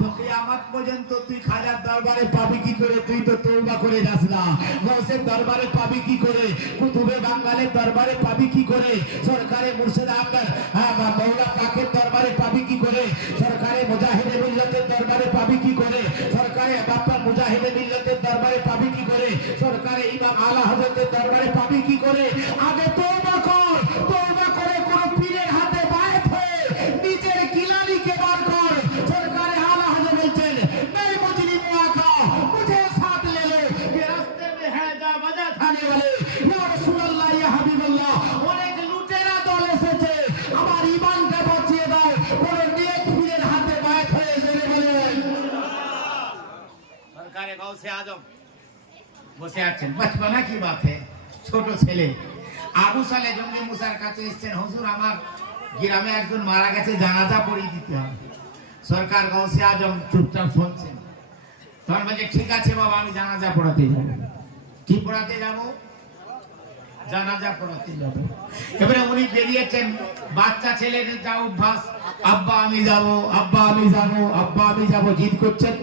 তোকে আমার পর্যন্ত তুই খাজার দরবারে পাবি কি করে? তুই তো তওবা করে যাস না। গৌসের দরবারে পাবি কি করে? কুতুবে বাঙ্গালের দরবারে পাবি কি করে? সরকারে মুর্শিদ আহমদ মৌলা পাকের দরবারে পাবি কি করে? সরকারে মুজাহিদে মিল্লাতের দরবারে পাবি কি করে? সরকারে বাপ্পা মুজাহিদে মিল্লাতের দরবারে পাবি কি করে? সরকারে ইমাম আলা হযরতের দরবারে পাবি কি করে? আগে তওবা কর, তওবা করে কোন পীরের হাতে বায়াত হয়ে নিজের গিলানিকে বার কর। সরকারে আলা হযরত বলছেন मैं मुजरिम आका मुझे साथ ले लो, ये रास्ते में है जा बजा थाने वाले, या रसूल अल्लाह या हबीब अल्लाह, অনেক লুটেরা দল এসেছে, আমার ঈমানকে বাঁচিয়ে দাও, কোন নেক পীরের হাতে বায়াত হয়ে জেনে বলেন। সরকারে গাউসে আজম বসে আছেন, বচপনা কি বাত है, ছোট ছেলে আবু সালে জঙ্গি মুসার কাছে এসেছেন, হুজুর আমার গ্রামে একজন মারা গেছে, জানাজা পড়িয়ে দিতে হবে। সরকার গাউসে আজম চুপচাপ শুনছেন। তখন বলছে ঠিক আছে বাবা, আমি জানাজা পড়াতে যাব। কি পড়াতে যাব? জানাজা পড়াতে যাব। এবারে উনি বেরিয়েছেন, বাচ্চা ছেলেদের যা অভ্যাস, আব্বা আমি যাব, আব্বা আমি যাব, আব্বা আমি যাব, জিদ করছেন,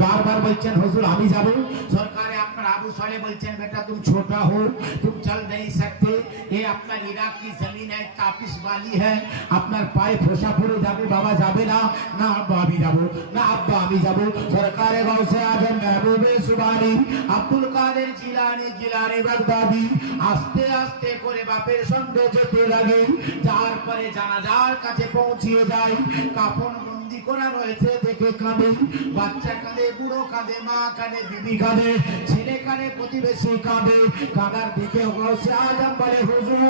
बार-बार बोलছেন হুজুর আমি যাব। সরকারে আপনার আবু সালে বলছেন বেটা तुम छोटा हो, तुम चल नहीं सकते, ये अपना इराक की जमीन है, तापिश वाली है, আপনার পায়ে ফোসা পড়ে যাবে, বাবা যাবে না। না আব্বা আমি যাব, না আব্বা আমি যাব। সরকারে গাউসে আজম মেহবুবে সুবহানী আব্দুল কাদের জিলানী জিলানী বাগদাদি আস্তে আস্তে করে বাপের সঙ্গে যেতে লাগে। যার পরে জানাজার কাছে পৌঁছিয়ে যায়, কাফন বন্দি করা রয়েছে দেখে কাঁদে, বাচ্চা কাঁদে, বুড়ো কাঁদে, মা কাঁদে, বিবি কাঁদে, ছেলে কাঁদে, প্রতিবেশী কাঁদে। কাঁদার দিকে গাউসে আজম বলে হুজুর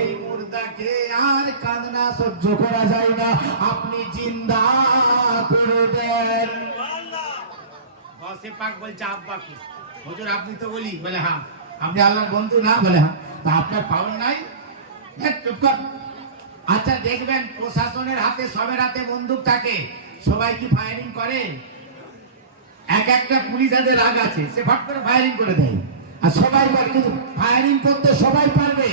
এই মুর্দাকে আর কান্না সহ্য করা যায় না, আপনি জিন্দা করে দেন। গাউসে পাক বলছে আব্বা কি? হুজুর আপনি তো বলি। বলে হ্যাঁ। আপনি আল্লাহর বন্ধু না? বলে হ্যাঁ। তা আপনার পাওয়ার নাই? চুপ কর। আচ্ছা দেখবেন প্রশাসনের হাতে, সবের হাতে বন্দুক থাকে, সবাই কি ফায়ারিং করে? এক একটা পুলিশ হাতে রাগ আছে, সে ফট করে ফায়ারিং করে দেয়, আর সবাই করে। কিন্তু ফায়ারিং করতে সবাই পারবে,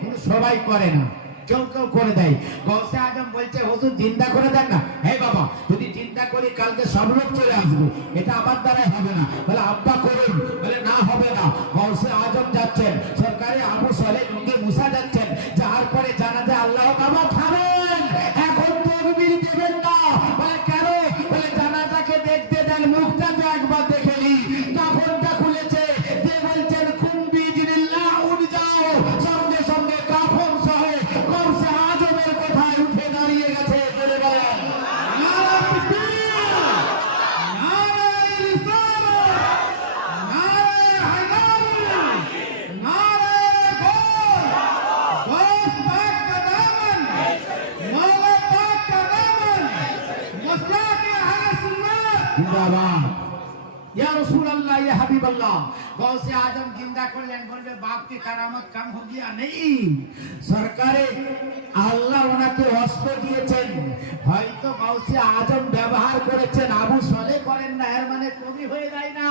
কিন্তু সবাই করে না, কেউ কেউ করে দেয়। গাউসে আজম বলছে হুজুর জিন্দা করে দেন না। হে বাবা যদি জিন্দা করি কালকে সব লোক চলে আসবে, এটা আমার দ্বারাই হবে না। বলে আব্বা করুন। বলে না হবে না। গাউসে আজম যাচ্ছেন, সরকারে আবু সালে জঙ্গি মুসা যাচ্ছেন, যার পরে জানা যায় আল্লাহ বাবা থামেন, এখন তাকবীর দিবেন না। বলে কেন? বলে জানাজাকে দেখতে দেন, মুখটা তো একবার দেখে নি। কাফনটা খুলেছে, যে বলছেন খুন বিইজনিল্লাহ, উঠ যাও। সঙ্গে সঙ্গে কাফন সহ গাউসে আজমের কথায় উঠে দাঁড়িয়ে গেছে। বলে বলেন নারে তাকবীর, নারে রিসালাত, নারে জিন্দাবাদ। ইয়া রাসূলুল্লাহ, ইয়া হাবিবাল্লাহ, गौसे आजम जिंदा করলেন, বলবে बाप की करामत कम हो गया नहीं। সরকারে আল্লাহ ওনাকে অস্ত্র দিয়েছেন, হয়তো গৌসে আজম ব্যবহার করেছেন, আবু সলে করেন না, এর মানে কবি হয়ে যায় না।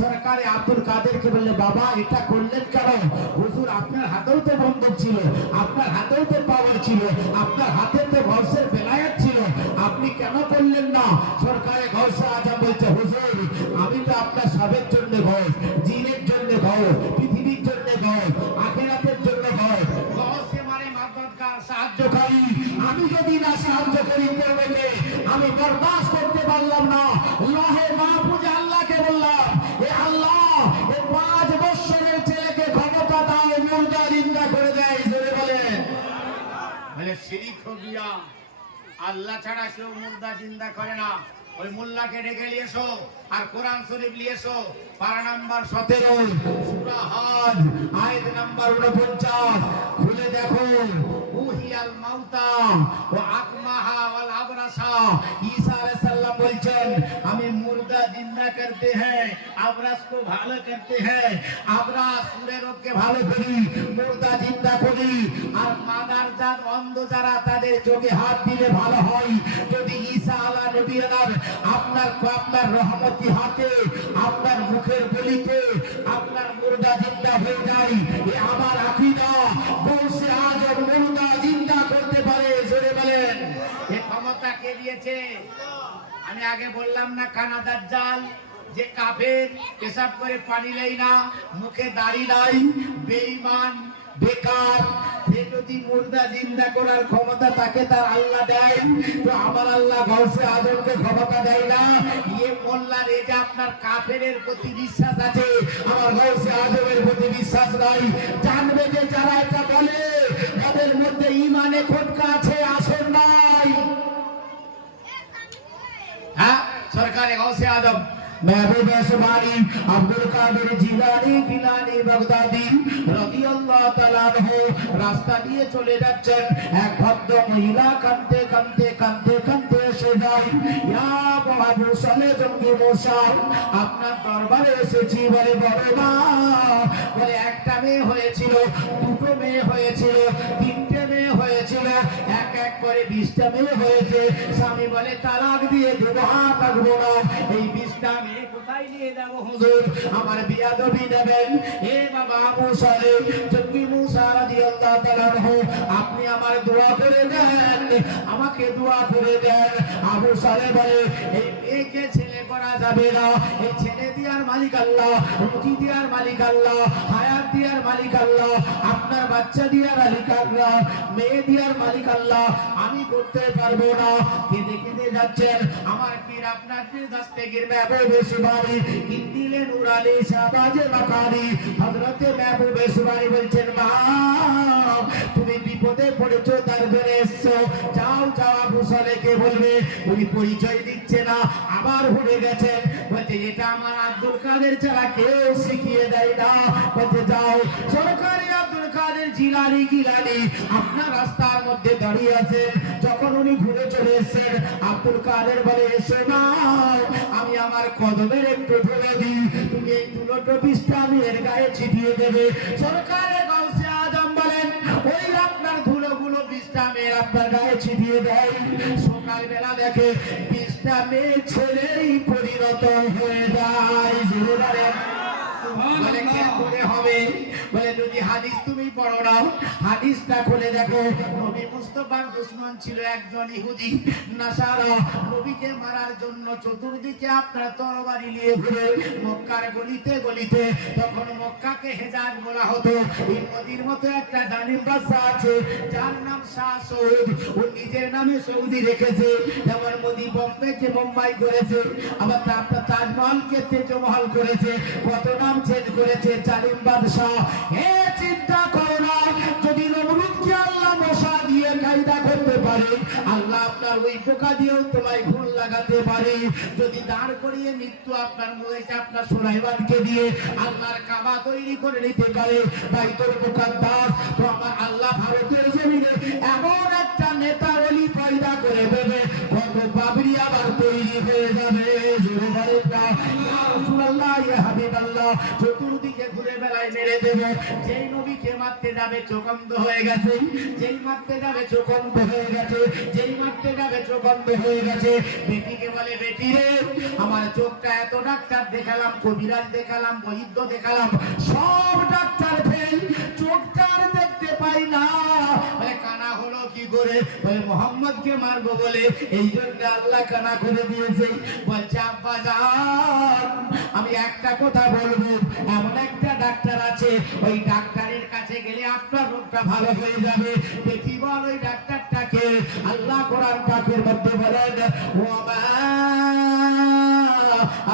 সরকারে আব্দুল কাদেরকে বললে, বাবা এটা করলেন কেন? হুজুর আপনার হাতেও তো বন্দুক ছিল, আপনার হাতেও তো পাওয়ার ছিল, আপনার হাতে তো গৌসের বেলায়েত ছিল, আপনি কেন করলেন না? সরকারে গৌসে আজম বলছে, হুজুর আমি তো আপনার সবের জন্য গৌস, জিনের জন্য গৌস, পৃথিবীর জন্য গৌস, আখিরাতের জন্য গৌস। गौसे मारे मददगार साहब সাহায্যকারী আমি যদি না সাহায্য করি করবে, আমি বরদাস্ত করতে পারলাম না। লহে মাহফুজে আল্লাহকে বললাম, এ আল্লাহ এই 5 বছরের ছেলেকে ক্ষমতা দাও, মুর্দা জিন্দা করে দেয়। জোরে বলেন। বলে শিরিক हो गया। আল্লাহ ছাড়া কেউ মুর্দা জিন্দা করে না। ওই মোল্লাকে ডেকে নিয়ে এসো আর কোরআন শরীফ নিয়ে এসো, পারা নাম্বার 17 সূরা হজ আয়াত নাম্বার 49 খুলে দেখো। উহিয়াল মাউতা ওয়া আকমাহা ওয়াল আবরাসা। ঈসা আলাইহিস সালাম বলছেন, हमें मुर्दा जिंदा करते हैं, अबरस को भालो करते हैं। अबरस पूरे रोग के ভালো করি, মুর্দা জিন্দা করি। আর মাদার জাত অন্ধ যারা তাদের চোখে হাত দিলে ভালো হয়। যদি ঈসা আলা নবী আপনার রহমতি হাতে, আপনার মুখের বলিতে আপনার মুর্দা জিন্দা হয়ে যায়, এ আমার আকীদা। গৌসে আজম মুর্দা জিন্দা করতে পারে। জোরে বলেন। এ ক্ষমতা কে দিয়েছে? আমি আগে বললাম না, কানা দাজ্জাল যে কাফের, পেশাব করে পানি নেই না, মুখে দাড়ি নাই, বেঈমান, বেকার। সে যদি মুর্দা জিন্দা করার ক্ষমতা তাকে তার আল্লাহ দেয়, তো আমার আল্লাহ গৌসে আজমকে ক্ষমতা দেয় না? ইয়ে মোল্লার এই যে আপনার কাফেরের প্রতি বিশ্বাস আছে, আমার গৌসে আজমের প্রতি বিশ্বাস নাই। জানবে যে যারা এটা বলে তাদের মধ্যে ইমানে খটকা আছে, আসর নাই। হ্যাঁ সরকারে গৌসে আজম महबूब सुबानी अब्दुल कादिर जिलानी गिलानी बगदादी রাদিয়াল্লাহু তাআলা আনহু রাস্তা দিয়ে চলে যাচ্ছেন। এক ভদ্র মহিলা কাঁদতে কাঁদতে কাঁদতে কাঁদতে এসে যায়, ইয়া আবু সালে জঙ্গি মুসা, আপনার দরবারে এসেছি। বলে বড় মা, বলে একটা মেয়ে হয়েছিল, দুটো মেয়ে হয়েছিল, তিনটে মেয়ে হয়েছিল, এক এক করে 20টা মেয়ে হয়েছে। স্বামী বলে তালাক দিয়ে দেবো, হাত রাখবো না। এই 20টা মেয়ে কোথায় নিয়ে যাবো হুজুর? আমার বিয়াদবি নেবেন। এ বাবা আবু সালে জঙ্গি মুসা রাদিয়াল্লাহু তাআলা আনহু, আপনি আমার দোয়া করে দেন, আমাকে দোয়া করে দেন। আবু সালে বলে, এই মেয়েকে ছেলে করা যাবে না। এই ছেলে দিয়ার মালিক আল্লাহ, রুজি দিয়ার মালিক আল্লাহ, হায়াত দিয়ার মালিক আল্লাহ, আপনার বাচ্চা দিয়ার মালিক আল্লাহ, মেয়ে দিয়ার মালিক আল্লাহ, আমি করতে পারবো না। কেঁদে কেঁদে যাচ্ছেন। আমার পীর আপনার পীর দস্তগীর महबूब সুবানি ইন্দিলে নুরানি শাহবাজে মাকানি হযরতে महबूब সুবানি বলছেন, মা তুমি বিপদে পড়েছো, তার জন্য এসছো, যাও যাও আবু সালেহকে বলবে। উনি পরিচয় দিচ্ছে না, আবার ভুলে গেছেন। বলছে এটা আমার আব্দুল কাদের ছাড়া কেউ শিখিয়ে দেয় না। বলছে যাও। সরকারি আব্দুল কাদের জিলানি গিলানি আপনার রাস্তার মধ্যে দাঁড়িয়ে আছেন। যখন উনি ঘুরে চলে এসেছেন, আব্দুল কাদের বলে, এসো না, আমি আমার কদমের একটু ধরে দিই, তুমি এই দুটো 20টা মেয়ের গায়ে ছিটিয়ে দেবে। সরকারে গৌসে আজম বলেন, ওই আপনার ধুলোগুলো 20টা মেয়ের আপনার গায়ে ছিটিয়ে দেয়। সকালবেলা দেখে 20টা মেয়ে ছেলেই পরিণত হয়ে যায়। বলে কি করে হবে? বলে যদি হাদিস তুমি পড়ো না, হাদিসটা খুলে দেখো। নবী মুস্তাফার দুশমন ছিল একজন ইহুদি নাসারা। নবীকে মারার জন্য চতুর্দিকে আপনার তরবারি নিয়ে ঘুরে মক্কার গলিতে গলিতে। তখন মক্কাকে হেজাজ বলা হতো। এই নদীর মতো একটা জালিম বাদশা আছে, যার নাম শাহ সৌদ। ও নিজের নামে সৌদি রেখেছে। যেমন মোদি বোম্বেকে মুম্বাই করেছে, আবার আপনার তাজমহলকে তেজমহল করেছে, কত নাম চেঞ্জ করেছে জালিম বাদশা। হে চিন্তা করো না, যদি নমরুদকে আল্লাহ মশা দিয়ে কায়দা করতে পারে, আল্লাহ আপনার ওই পোকা দিয়েও তোমায় ঘুণ লাগাতে পারে। যদি দাঁড় করিয়ে মৃত্যু আপনার মুখে আপনার সুলাইমানকে দিয়ে আল্লাহর কাবা তৈরি করে নিতে পারে, বাইতুল মুকাদ্দাস, তো আমার আল্লাহ ভারতের জমিনে এমন একটা নেতা ওলি পয়দা করে দেবে, কত বাবরি আবার তৈরি হয়ে যাবে। দেব। যেই নবীকে মারতে যাবে চোখ অন্ধ হয়ে গেছে, যেই মারতে যাবে চোখ অন্ধ হয়ে গেছে, যেই মারতে যাবে চোখ অন্ধ হয়ে গেছে। বেটিকে বলে, বেটি রে, আমার চোখটা এত ডাক্তার দেখালাম, কবিরাজ দেখালাম, বৈদ্য দেখালাম, সব ডাক্তার ফেল, চোখটা আর দেখতে পাই না। বলে কানা হলো কি করে? বলে মোহাম্মদকে মারবো বলে, এই জন্য আল্লাহ কানা করে দিয়েছে। বলছে আব্বা জান, আমি একটা কথা বলবো, এমন একটা ডাক্তার আছে, ওই ডাক্তারের কাছে গেলে আপনার রোগটা ভালো হয়ে যাবে। দেখি বল ওই ডাক্তারটাকে। আল্লাহ কোরআন পাকের মধ্যে বলেন, ওয়া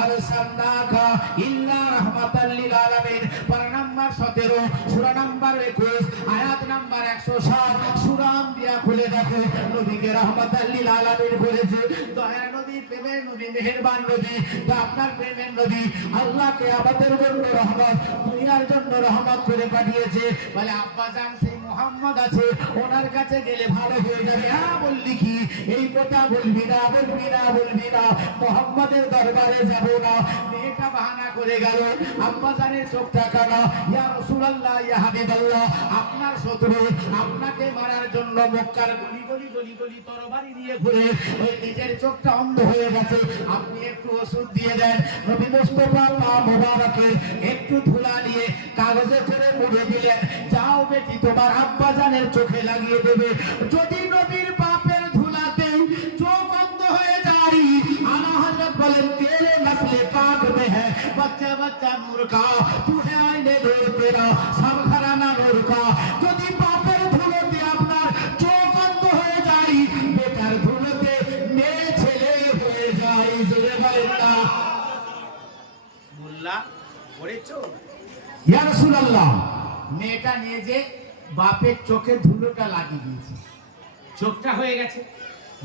আরসালনাকা ইল্লা রাহমাতাল লিল আলামিন। পারা নাম্বার 17, সূরা নাম্বার 21, আয়াত নাম্বার 107। সূরা আম্বিয়া খুলে দেখো, নবীকে রাহমাতাল লিল আলামিন বলেছে। দয়ার নবী, প্রেমের নবী, মেহেরবান নবী, তো আপনার প্রেমের নবী আল্লাহকে আমাদের জন্য রহমত, দুনিয়ার জন্য রহমত করে পাঠিয়েছে। বলে আব্বা জান, সেই মুহাম্মদ আছে, ওনার কাছে গেলে ভালো হয়ে যাবে। হ্যাঁ বললি কি? এই কথা বলবি না, বলবি না, বলবি না, মুহাম্মাদের দরবারে যাব না। মেয়েটা বাহানা করে গেল, আব্বা জানের চোখটা কানা। ইয়া রাসূলুল্লাহ, ইয়া হাবিবাল্লাহ, আপনার শত্রু আপনাকে মারার জন্য মক্কার গলি গলি গলি গলি তরবারি নিয়ে ঘুরে ওই নিজের চোখটা অন্ধ হয়ে গেছে। আপনি একটু ওষুধ দিয়ে দেন। নবী মুস্তাফা পা মোবারকে একটু ধুলা নিয়ে কাগজে করে মুড়ে দিলেন, যাও বেটি, তোমার আব্বা জানের চোখে লাগিয়ে দেবে। যদি নবীর পাপের ধুলাতে চোখ অন্ধ হয়ে যায়, আলা হযরত বলেন, তেরে নসলে পাক মে হ্যায় বাচ্চা বাচ্চা নূর কা, তু হে আইনে নূর তেরা, সব ঘরানা নূর কা। যদি পাপের ধুলোতে আপনার চোখ অন্ধ হয়ে যায়, বেটার ধুলোতে মেয়ে ছেলে হয়ে যায়। জোরে বলেন না। মোল্লা পড়েছো? ইয়া রাসূলুল্লাহ, মেয়েটা নিয়ে যে বাপের চোখে ধুলোটা লাগিয়ে দিয়েছে, চোখটা হয়ে গেছে।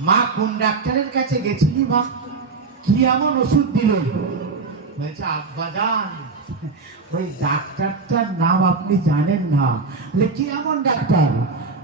মা, কোন ডাক্তারের কাছে গেছিলি মা? কি এমন ওষুধ দিল? বলছে আব্বা জান, ওই ডাক্তারটার নাম আপনি জানেন না। বলে কি এমন ডাক্তার?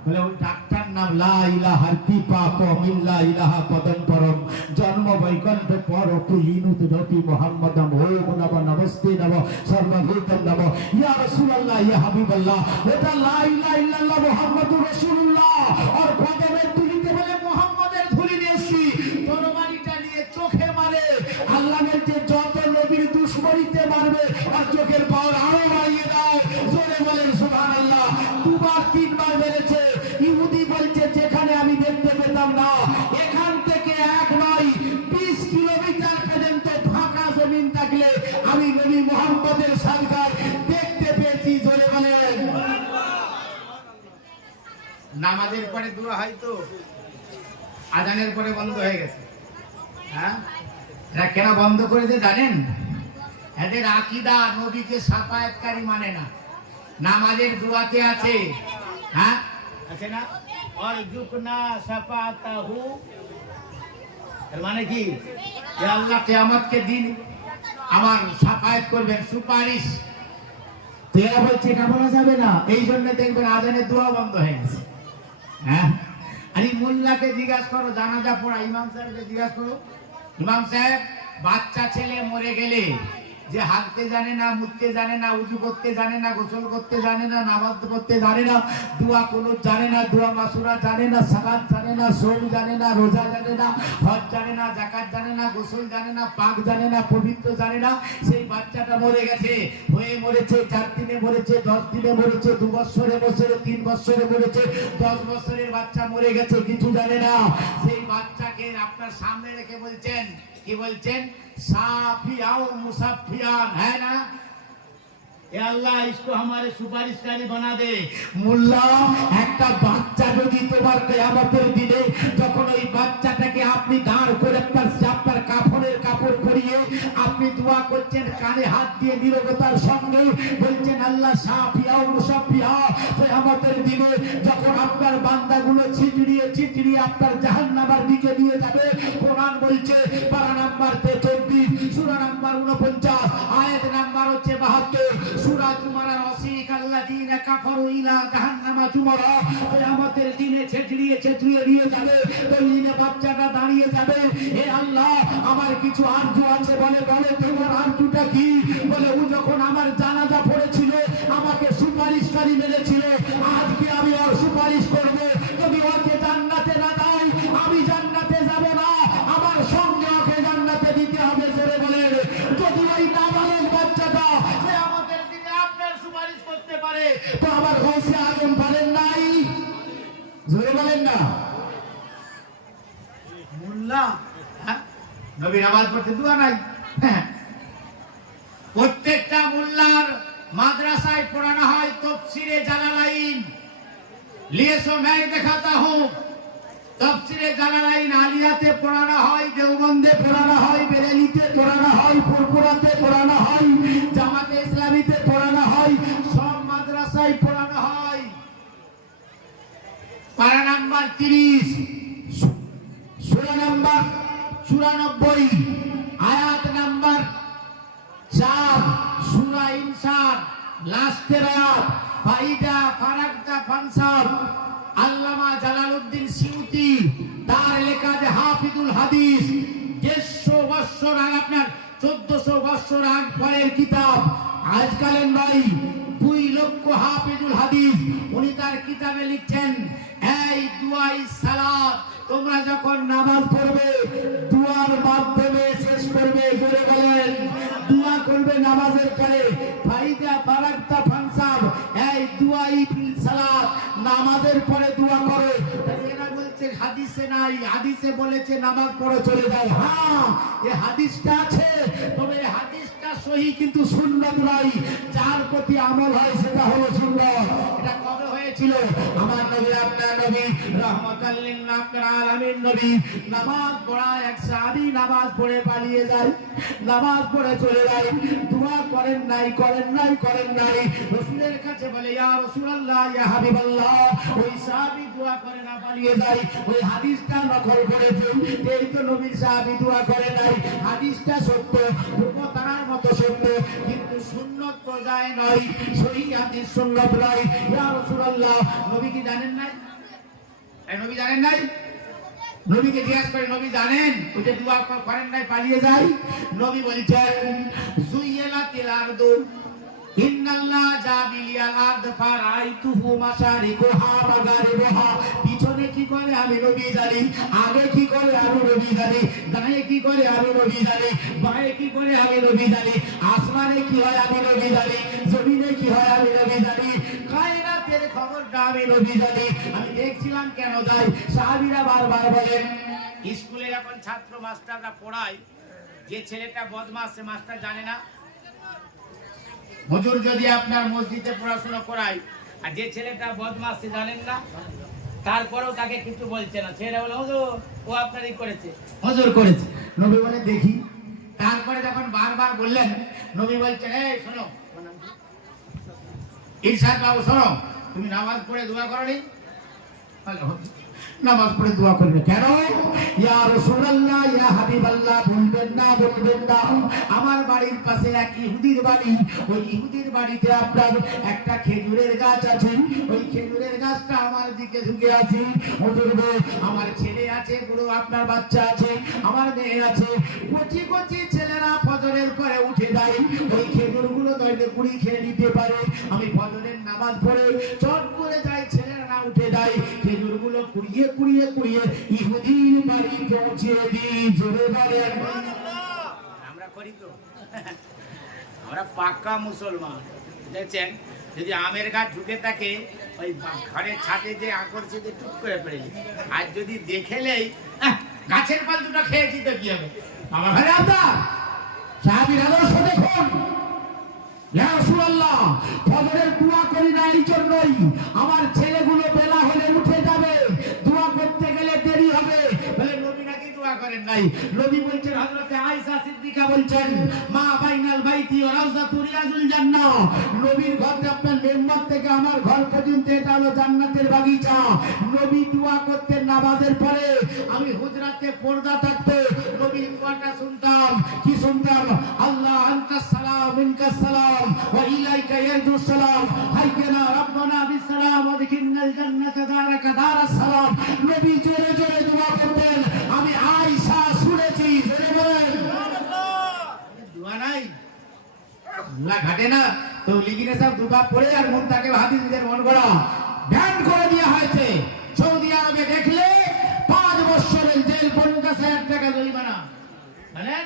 বলে ওই ডাক্তার নাম লা ইলাহা পাপ মিল্লা ইলাহা পদন্তরম, জন্ম বৈকুণ্ঠ পর পুহিনুত রতি মুহাম্মাদাম ওম নমঃ নমস্তে নমঃ সর্বভূতম নমঃ। ইয়া রাসূলুল্লাহ, ইয়া হাবিবাল্লাহ, এটা লা ইলাহা ইল্লাল্লাহ মুহাম্মাদুর রাসূলুল্লাহ। আর কদমের ধুলিতে বলে মুহাম্মাদের ধুলি নিয়েছি, তরবারিটা নিয়ে চোখে মারে। আল্লাহ বলছে যত নবীর দুশমনিতে মারবে আর চোখের পাওয়ার আরো বাড়িয়ে দাও। জোরে বলেন সুবহানাল্লাহ। দুবার তিনবার মেরেছে। ইহুদি বলছে যেখানে আমি দেখতে পেতাম না, এখান থেকে 1 নয় 20 কিলোমিটার পর্যন্ত ফাঁকা জমিন থাকলে আমি নবী মুহাম্মদের সরকার দেখতে পেয়েছি। জোরে বলেন। নামাজের পরে দোয়া হয় তো, আজানের পরে বন্ধ হয়ে গেছে। হ্যাঁ, এরা কেন বন্ধ করেছে জানেন? এদের আকীদা নবীকে শাফায়াতকারী মানে না। নামাজের দোয়াতে আছে, হ্যাঁ আছে না, অরজুকনা শাফাআতাহু, এর মানে কি? যে আল্লাহ কিয়ামতকে দিন আমার শাফায়াত করবেন, সুপারিশ। তেরা বলছে এটা বলা যাবে না, এই জন্য দেখবেন আজানের দোয়া বন্ধ হয়ে গেছে। হ্যাঁ, আরে মোল্লাকে জিজ্ঞাসা করো, জানাজা পড়া ইমাম সাহেবকে জিজ্ঞাসা করো, ইমাম সাহেব বাচ্চা ছেলে মরে গেলে যে হাঁটতে জানে না, মুততে জানে না, উজু করতে জানে না, গোসল করতে জানে না, নামাজ পড়তে জানে না, দোয়া কুনুত জানে না, দোয়া মাসুরা জানে না, সালাত জানে না, সওম জানে না, রোজা জানে না, হজ জানে না, যাকাত জানে না, গোসল জানে না, পাক জানে না, পবিত্র জানে না, সেই বাচ্চাটা মরে গেছে। হয়ে মরেছে 4 দিনে মরেছে, 10 দিনে মরেছে, 2 বছরে মরেছে, 3 বছরে মরেছে, 10 বছরের বাচ্চা মরে গেছে, কিছু জানে না। সেই বাচ্চাকে আপনার সামনে রেখে বলছেন, কি বলছেন? साफिया मुसाफियान है ना, আল্লাহ इसको हमारे সুপারিশকারী बना दे। মোল্লা, একটা বাচ্চা যদি তোমার কিয়ামতের দিনে যখন ওই বাচ্চাটাকে আপনি দাঁড় করে আপনার কাফনের কাপড় পরিয়ে আপনি দোয়া করছেন, কানে হাত দিয়ে নীরবতার সঙ্গে বলছেন আল্লাহ সাফিয়া ও মুসাফিয়া, কিয়ামতের দিনে যখন আপনার বান্দাগুলো ছিটড়িয়ে ছিটড়িয়ে আপনার জাহান্নামের দিকে নিয়ে যাবে, কোরআন বলছে পারা নাম্বার 24, সূরা নাম্বার 49, আয়াত নাম্বার হচ্ছে 72, সূরা জুমারার ওয়াসিকাল্লাযীনা কাফারু ইলা জাহান্নামা জুমারা। কিয়ামতের দিনে ছেড়িয়ে ছেড়িয়ে নিয়ে যাবে, ওই দিনে বাচ্চাটা দাঁড়িয়ে যাবে, হে আল্লাহ আমার কিছু আরজু আছে। বলে বলে তোমার আরজুটা কি? বলে ও যখন আমার জানাজা পড়েছিল আমাকে সুপারিশকারী মেরেছিল, আজকে আমি ওর সুপারিশ করব। যদি ওকে জান্নাতে না দেয়, আমি জান্নাতে যাব না, আমার সঙ্গে ওকে জান্নাতে দিতে হবে। জোরে বলেন, যদি ওই নাবালক বাচ্চাটা সে আমাদের দিনে আপনার সুপারিশ করতে পারে, তো আমার গৌসে আজম পারেন নাই? জোরে বলেন না। মোল্লা, হ্যাঁ, নবী নামাজ পড়তে দোয়া নাই? হ্যাঁ। প্রত্যেকটা মোল্লার মাদ্রাসায় পড়ানো হয় তফসিরে জালালাইন। লিয়ে সো मैं দেখাতা হুঁ। তফসিরে জালালাইন আলিয়াতে পড়ানো হয়, দেওবন্দে পড়ানো হয়, বেরেলিতে পড়ানো হয়, ফুরফুরাতে পড়ানো হয়, জামাতে ইসলামীতে পড়ানো হয়, সব মাদ্রাসায় পড়ানো হয়। পারা নাম্বার 30, সূরা নাম্বার 94, আয়াত নাম্বার 4, সূরা ইনসান লাস্টের আয়াত, ফাইদা ফারাগতা ফানসাব। আল্লামা জালালউদ্দিন সিউতি তার লেখা যে হাফিজুল হাদিস, 150 বছর আগে, আপনার 1400 বছর আগ পরের কিতাব, আজকালের নয়। 2 লক্ষ হাফিজুল হাদিস, উনি তার কিতাবে লিখছেন, এই দুয়াই সালাত, তোমরা যখন নামাজ পড়বে দুয়ার মাধ্যমে শেষ করবে। জোরে বলেন, দোয়া করবে নামাজের পরে। ফাইদা ফারাগতা ফানসাব, এই দুয়াই ফিল সালাত, নামাজের পরে দোয়া করো। এরা বলছে হাদিসে নাই, হাদিসে বলেছে নামাজ পড়ে চলে যাও। হ্যাঁ, এই হাদিসটা আছে, তবে এই হাদিসটা সহি কিন্তু সুন্নাত নয়। যার প্রতি আমল হয় সেটা হলো সুন্নাত। এটা কবে হয়েছিল? আমার নবী, আপনার নবী, রাহমাতাল লিল আলামিন নবী নামাজ পড়ায়, এক সাহাবী নামাজ পড়ে পালিয়ে যায়, নামাজ পড়ে চলে যায়, দোয়া করেন নাই, করেন নাই, করেন নাই। রাসূলের কাছে বলে, ইয়া রাসূলুল্লাহ, ইয়া হাবিবাল্লাহ, ওই সাহাবী দোয়া করে না পালিয়ে যায়, ওই হাদিসটা নকল করেছে, এই তো নবীর সাহাবী দোয়া করে নাই। হাদিসটা সত্য, তারার মতো সত্য, কিন্তু সুন্নত পর্যায়ে নয়, সহিহ হাদিস সুন্নত নয়। ইয়া রাসূলুল্লাহ, নবী কি জানেন নাই? এই নবী জানেন নাই? নবীকে জিজ্ঞাসা করে, নবী জানেন ওই যে দোয়া করেন নাই পালিয়ে যায়? নবী বলছেন, জুইয়ালাতিল আরদু ইন্নাল্লাহ জাবিলিয়াল আরদ ফারাইতুহু মাশারিকুহা মাগারিবুহা। পিছনে কি করে আমি নবী জানি, আগে কি করে আমি নবী জানি, ডানে কি করে আমি নবী জানি, বাঁয়ে কি করে আমি নবী জানি, আসমানে কি হয় আমি নবী জানি, জমিনে কি হয় আমি নবী জানি, কায়নাতের খবরটা আমি নবী জানি। আমি দেখছিলাম কেন যাই। সাহাবীরা বারবার বলেন, স্কুলে যখন ছাত্র মাস্টাররা পড়ায়, যে ছেলেটা বদমাশ সে মাস্টার জানে না। হুজুর যদি আপনার মসজিদে পড়াশোনা করায়, আর যে ছেলেটা বদমাশ সে জানেন না, তারপরেও তাকে কিছু বলছে না, ছেলেরা বলে হুজুর ও আপনারই করেছে, হুজুর করেছে। নবী বলে দেখি। তারপরে যখন বারবার বললেন, নবী বলছেন, এই শোনো ইরশাদ বাবু, শোনো, তুমি নামাজ পড়ে দোয়া করনি? নামাজ পড়ে দোয়া করবে কেন? ইয়া রাসূলুল্লাহ, ইয়া হাবিবাল্লাহ, বলবেন না, বলবেন না। আমার বাড়ির পাশে এক ইহুদির বাড়ি, ওই ইহুদির বাড়িতে আপনার একটা খেজুরের গাছ আছে, ওই খেজুরের গাছটা আমার দিকে ঝুঁকে আছে। হুজুর গো, আমার ছেলে আছে, বুড়ো আপনার বাচ্চা আছে, আমার মেয়ে আছে, কচি কচি ছেলেরা ফজরের পরে উঠে যায়, ওই খেজুরগুলো নইলে কুড়ি খেয়ে নিতে পারে। আমি ফজরের নামাজ পড়ে চট করে যাই, ছেলেরা না উঠে যায়, খেজুরগুলো কুড়িয়ে কুড়িয়ে কুড়িয়ে ইহুদির বাড়ি পৌঁছে দিই। জোরে বলেন, আমরা করি তো, আমরা পাক্কা মুসলমান। দেখছেন, যদি আমের গাছ ঢুকে থাকে, ওই ঘরের ছাদে যে আকর্ষিত টুক করে পড়ে, আর যদি দেখেলেই গাছের পাল দুটো খেয়েছি তো কি হবে? আমার ঘরে আপনার সাহাবীর আদর্শ দেখুন। ইয়া রাসূলুল্লাহ, ফজরের দোয়া করি না এই জন্যই, আমার ছেলেগুলো বেলা হলে উঠে যাবে, দোয়া করতে গেলে দেরি হবে। বলে নবী নাকি দোয়া করেন নাই? নবী বলছেন, হযরতে আয়েশা সিদ্দিকা বলছেন, মা বাইনাল বাইতি ওয়া রাউযাতু রিয়াজুল জান্নাহ, নবীর ঘর আপনার মেম্বার থেকে আমার ঘর পর্যন্ত এটা হলো জান্নাতের বাগিচা। নবী দোয়া করতেন নামাজের পরে, আমি হুজরাতে পর্দা থাকতো, নবীর দোয়াটা শুনতাম। কি শুনতাম? আল্লাহ আনতাস সালাম মিনকাস সালাম ওয়া ইলাইকা ইয়ারজুস সালাম, হাইয়ানা রাব্বানা বিস সালাম ওয়া দিখিনাল জান্নাতা দারাকা দারাস সালাম। নবী জোরে জোরে দোয়া করতেন, আমি আয়েশা শুনেছি। জোরে বলেন সুবহানাল্লাহ। দোয়া নাই, আল্লাহ ঘাটে না। তো লিগিনে সব দুবার পড়ে আর মুনতাকে হাদিসের মন করা ব্যান করে দেওয়া হয়েছে। সৌদি আরবে দেখলে 5 বছরের জেল, 50,000 টাকা জরিমানা। বলেন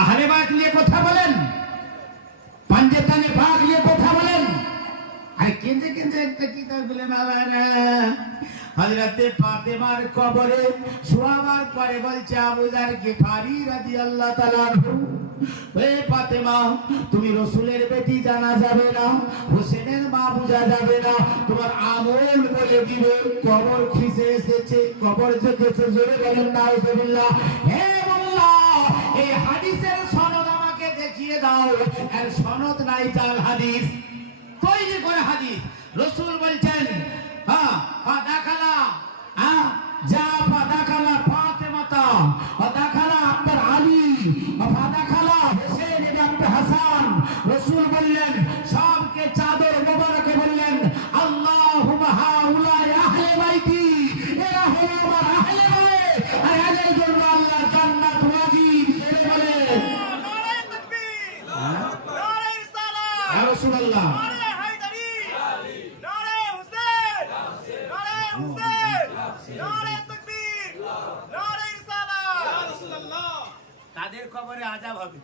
আহলে বাইত নিয়ে কথা বলেন, পাঞ্জেতানে পাক নিয়ে কথা বলেন। আরে কেঁদে কেঁদে একটা কিতাব বলে বাবারা হযরতে ফাতেমার কবরে শোয়াবার পরে বলছে আবু যার গিফারি রাদিয়াল্লাহু তাআলা আনহু, হে ফাতেমা তুমি রাসূলের বেটি জানা যাবে না, হোসেনের মা বুঝা যাবে না, তোমার আমল বলে দিবে। কবর খিসে এসেছে, কবর যেতেছে, জোরে বলেন নাউজুবিল্লাহ। হে আল্লাহ এই হাদিসের সনদ আমাকে দেখিয়ে দাও। এর সনদ নাই, জাল হাদিস, তৈরি করে হাদিস। রাসূল বলছেন দাখালা যা দাখালা ফাতেমাতা দাখালা আব্বার আলী দাখালা হোসেন ইবনে হাসান। রাসূল বললেন সবকে চাদর মোবারকে বললেন আল্লাহুম্মা হাউলা আহলে বাইতি, এরা হলো আমার আহলে বাইত, আর এদের জন্য আল্লাহর জান্নাত ওয়াজিব। বলে নারে তাকবীর, নারে রিসালাত, ইয়া রাসূলুল্লাহ, তাদের কবরে আযাব হবে।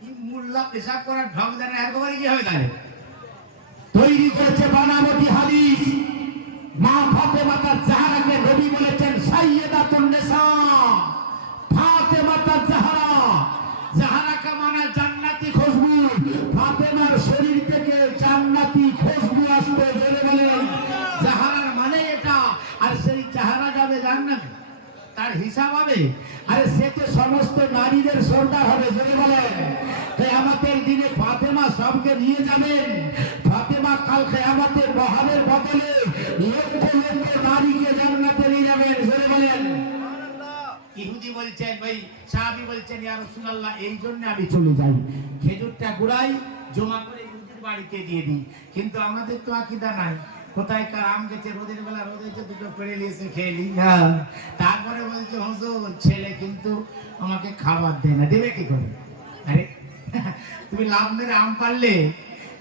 কি মোল্লা পেশাব করার ঢং জানে, এর কবরে কি হবে? তাহলে তৈরি করেছে বানাবটি হাদিস। মা ফাতেমা জাহরাকে নবী বলেছেন সাইয়্যিদাতুন নিসা, ফাতেমা জাহরা। জাহরা কা মানে জান্নাতি খুশবু, ফাতেমার শরীর থেকে জান্নাতি খুশবু আসবে। বলে বলেন জাহরার মানে এটা। আর সেই জাহরা যাবে জান্নাতে, তার হিসাব হবে। আরে সে তো সমস্ত নারীদের সর্দার হবে। বলে বলেন কিয়ামতের দিনে ফাতেমা সবকে নিয়ে যাবেন। ফাতেমা কাল কিয়ামতের মহানের বদলে লক্ষ লক্ষ নারীকে জান্নাতে নিয়ে যাবেন। বলে বলেন সুবহানাল্লাহ। ইহুদি বলছেন, ভাই সাহাবী বলছেন ইয়া রাসূলুল্লাহ এই জন্য আমি চলে যাই, খেজুরটা গুড়াই জমা করে ইহুদির বাড়িতে দিয়ে দিই। কিন্তু আমাদের তো আকীদা নাই। কোথায় কার আম গেছে, রোদের বেলা রোদে দুটো পেড়ে নিয়েছে খেয়ে নি। তারপরে বলছে হুজুর ছেলে কিন্তু আমাকে খাবার দেয় না, দেবে কি করে? আরে তুমি লাভ মেরে আম পারলে,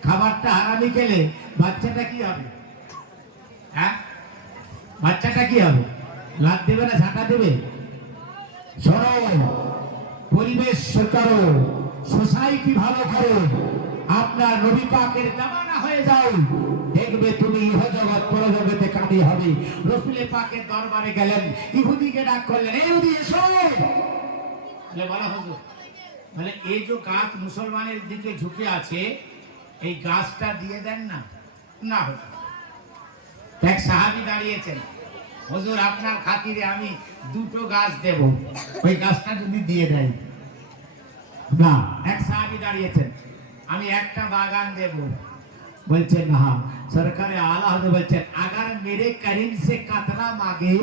খাবারটা হারামি খেলে, বাচ্চাটা কি হবে? হ্যাঁ বাচ্চাটা কি হবে? লাভ দেবে না ঝাঁটা দেবে? শোনো, পরিবেশ করো, সোসাইটি ভালো করো, আপনার নবী পাকের জামানা হয়ে যাও, দেখবে তুমি ইহজগৎ পরজগতে কাঁদি হবে। রাসূল পাকের দরবারে গেলেন, ইহুদিকে ডাক করলেন, এই ইহুদি এসো। বলে বলা হুজুর, বলে এই যে গাছ মুসলমানের দিকে ঝুঁকে আছে, এই গাছটা দিয়ে দেন না। না হুজুর। এক সাহাবী দাঁড়িয়েছেন, হুজুর আপনার খাতিরে আমি 2টো গাছ দেব, ওই গাছটা যদি দিয়ে দেয়। না, এক সাহাবী দাঁড়িয়েছেন, আমি একটা বাগান দেব। বলছেন না, সরকারে আলা হযরত বলছেন अगर मेरे करीम से कतरा मांगे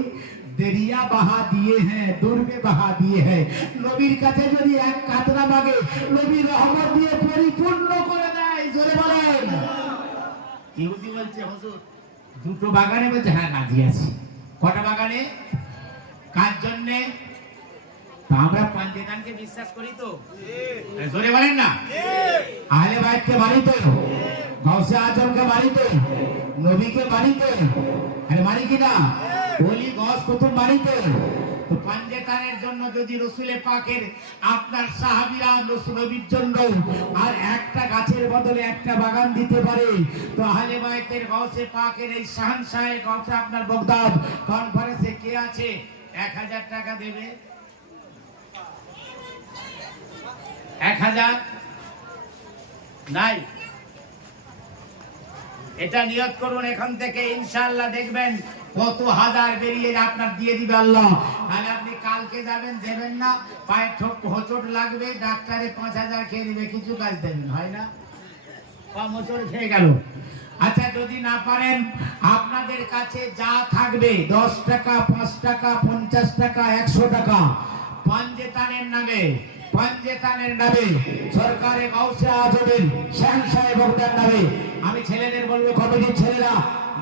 दरिया बहा दिए हैं, दूर में बहा दिए हैं। নবীর কাছে যদি এক কাতরা মাগে, নবী রহমত দিয়ে পরিপূর্ণ করে দেয়। জোরে বলেন। ইহুদি বলছে হুজুর 2টো বাগানে? বলছে হ্যাঁ রাজি আছি। কটা বাগানে? কার জন্য? আমরা পাঞ্জেতানকে বিশ্বাস করি তো? জোরে বলেন না। আহলে বাইতকে মানি তো? গাউসে আজমকে মানি তো? নবীকে মানি তো? আরে মানি কি না? ওলি গাউস কুতুব মানি তো? তো পাঞ্জেতানের জন্য যদি রাসূলে পাকের আপনার সাহাবীরা নবীর জন্য আর একটা গাছের বদলে একটা বাগান দিতে পারে, তো আহলে বাইতের গাউসে পাকের এই শাহনশাহে গাউসে আপনার বাগদাদ কনফারেন্সে কে আছে 1000 টাকা দেবে? 1000 নাই। এটা নিয়ত করুন এখন থেকে, ইনশাআল্লাহ দেখবেন কত হাজার বেরিয়ে আপনার দিয়ে দিবে আল্লাহ। তাহলে আপনি কালকে যাবেন, দেবেন না, পায়ে হোঁচট লাগবে, ডাক্তারে 5000 খেয়ে দিবে, কিছু কাজ দেবেন, হয় না? কম হোঁচট খেয়ে গেল। আচ্ছা যদি না পারেন, আপনাদের কাছে যা থাকবে 10 টাকা, 5 টাকা, 50 টাকা, 100 টাকা পাঞ্জেতানের নামে, পাঞ্জেতানের নামে, সরকারে গাউসে আজমের শাহনশাহে বাগদাদ নামে, আমি ছেলেদের বলবো, কমিটির ছেলেরা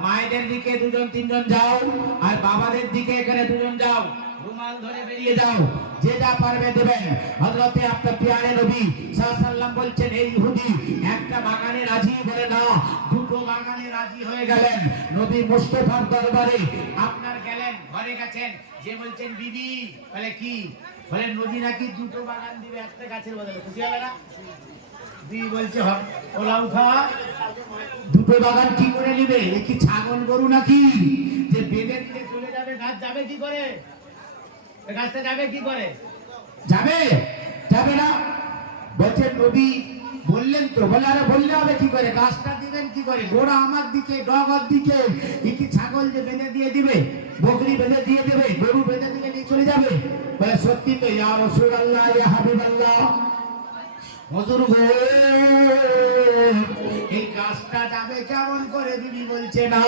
মায়েদের দিকে দুজন তিনজন যাও, আর বাবাদের দিকে এখানে দুজন যাও, রুমাল ধরে বেরিয়ে যাও, যে যা পারবে দেবেন। হযরতে আপনার প্রিয় নবী সাল্লাল্লাহু আলাইহি ওয়াসাল্লাম বলছেন, এই ইহুদি একটা বাগানে রাজি বলে না, দুটো বাগানে রাজি হয়ে গেলেন। নবী মুস্তাফার দরবারে আপনার গেলেন, ঘরে গেছেন, যে বলছেন বিবি, বলে কি, বলে নবী নাকি দুটো বাগান দিবে একটা গাছের বদলে, খুশি হবে না? বিবি বলছে ওলা উঠা, দুটো বাগান কি করে নিবে? এ কি ছাগল গরু নাকি যে বেঁধে দিলে চলে যাবে? গাছ যাবে কি করে? গাছটা যাবে কি করে? যাবে যাবে না। বলছে নবী বললেন তো, বলে আরে বললে হবে কি করে, গাছটা দিবেন কি করে? গোড়া আমার দিকে, ডগার দিকে। এ কি ছাগল যে বেঁধে দিয়ে দিবে, বকরি বেঁধে দিয়ে দেবে, গরু বেঁধে দিলে নিয়ে চলে যাবে? বলে সত্যি তো ইয়া রাসূলুল্লাহ, ইয়া হাবিবাল্লাহ। হুজুর গো, এই গাছটা যাবে কেমন করে? বিবি বলছে না,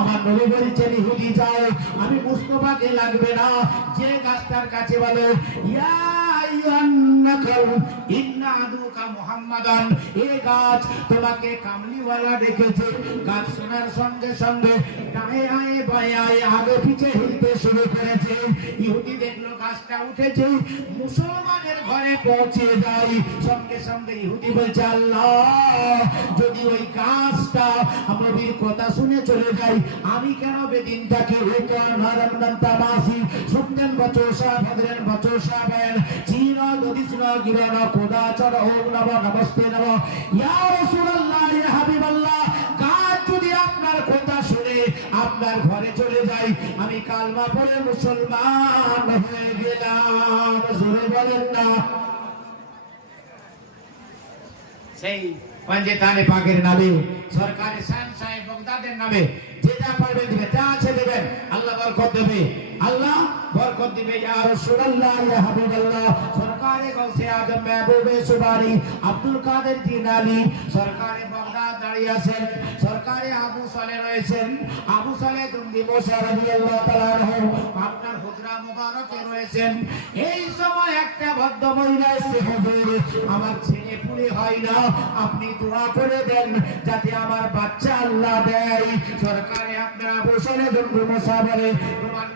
আমার নবী বলছেন ইহুদি যাও, আমি মুস্তাফাকে লাগবে না, যে গাছটার কাছে বলো ইয়া আইয়ুহান নাকাল ইন্না আদুকা মুহাম্মাদান, এই গাছ তোমাকে কামলিওয়ালা ডেকেছে। গাছ শোনার সঙ্গে সঙ্গে ডায়ে আয়ে বায়ে আয়ে আগে পিছে হিলতে শুরু করেছে। ইহুদি দেখলো গাছটা উঠেছে, মুসলমানের ঘরে পৌঁছে যায়। সঙ্গে সঙ্গে ইহুদি বলছে, আল্লাহ, যদি ওই গাছটা নবীর কথা শুনে চলে যাই, আমি কেন বেদিনটাকে হুকান হারামদান তামাসি সুন্নান বচোসা ভদ্রেন বচোসাবেন চীন গদিসন গিরন কোদাচর ওম নমঃ নমস্তে নমঃ। ইয়া রাসূলুল্লাহ, ইয়া হাবিবাল্লাহ, গাছ যদি আপনার কথা শুনে আপনার ঘরে চলে যাই, আমি কালমা পড়ে মুসলমান হয়ে গেলাম। জোরে বলেন না। সেই পঞ্জেতানে পাকের নামে, সরকারে শান সাহেব বগদাদের নামে যে যা পারবে দিবে, যা আছে দেবেন, আল্লাহ বরকত দেবে, আল্লাহ বরকত দিবে। ইয়া রাসূলুল্লাহ, ইয়া হাবিবাল্লাহ, সরকারে গৌসে আজম মেহবুবে সুবারি আব্দুল কাদের জিলানী সরকারে বগদাদ দাঁড়িয়ে আছেন, সরকারে আবু সালে রয়েছেন, আবু সালে দুন্দি মুসা রাদিয়াল্লাহু তাআলা আনহু আপনার হুজরা মুবারকে রয়েছেন। এই সময় একটা ভদ্র মহিলা এসে, হুজুর, আমার ছেলে পুলে হয় না, আপনি দোয়া করে দেন যাতে আমার বাচ্চা আল্লাহ দেয়। সরকারে আপনার আবু সালে দুন্দি মুসা বলে, তোমার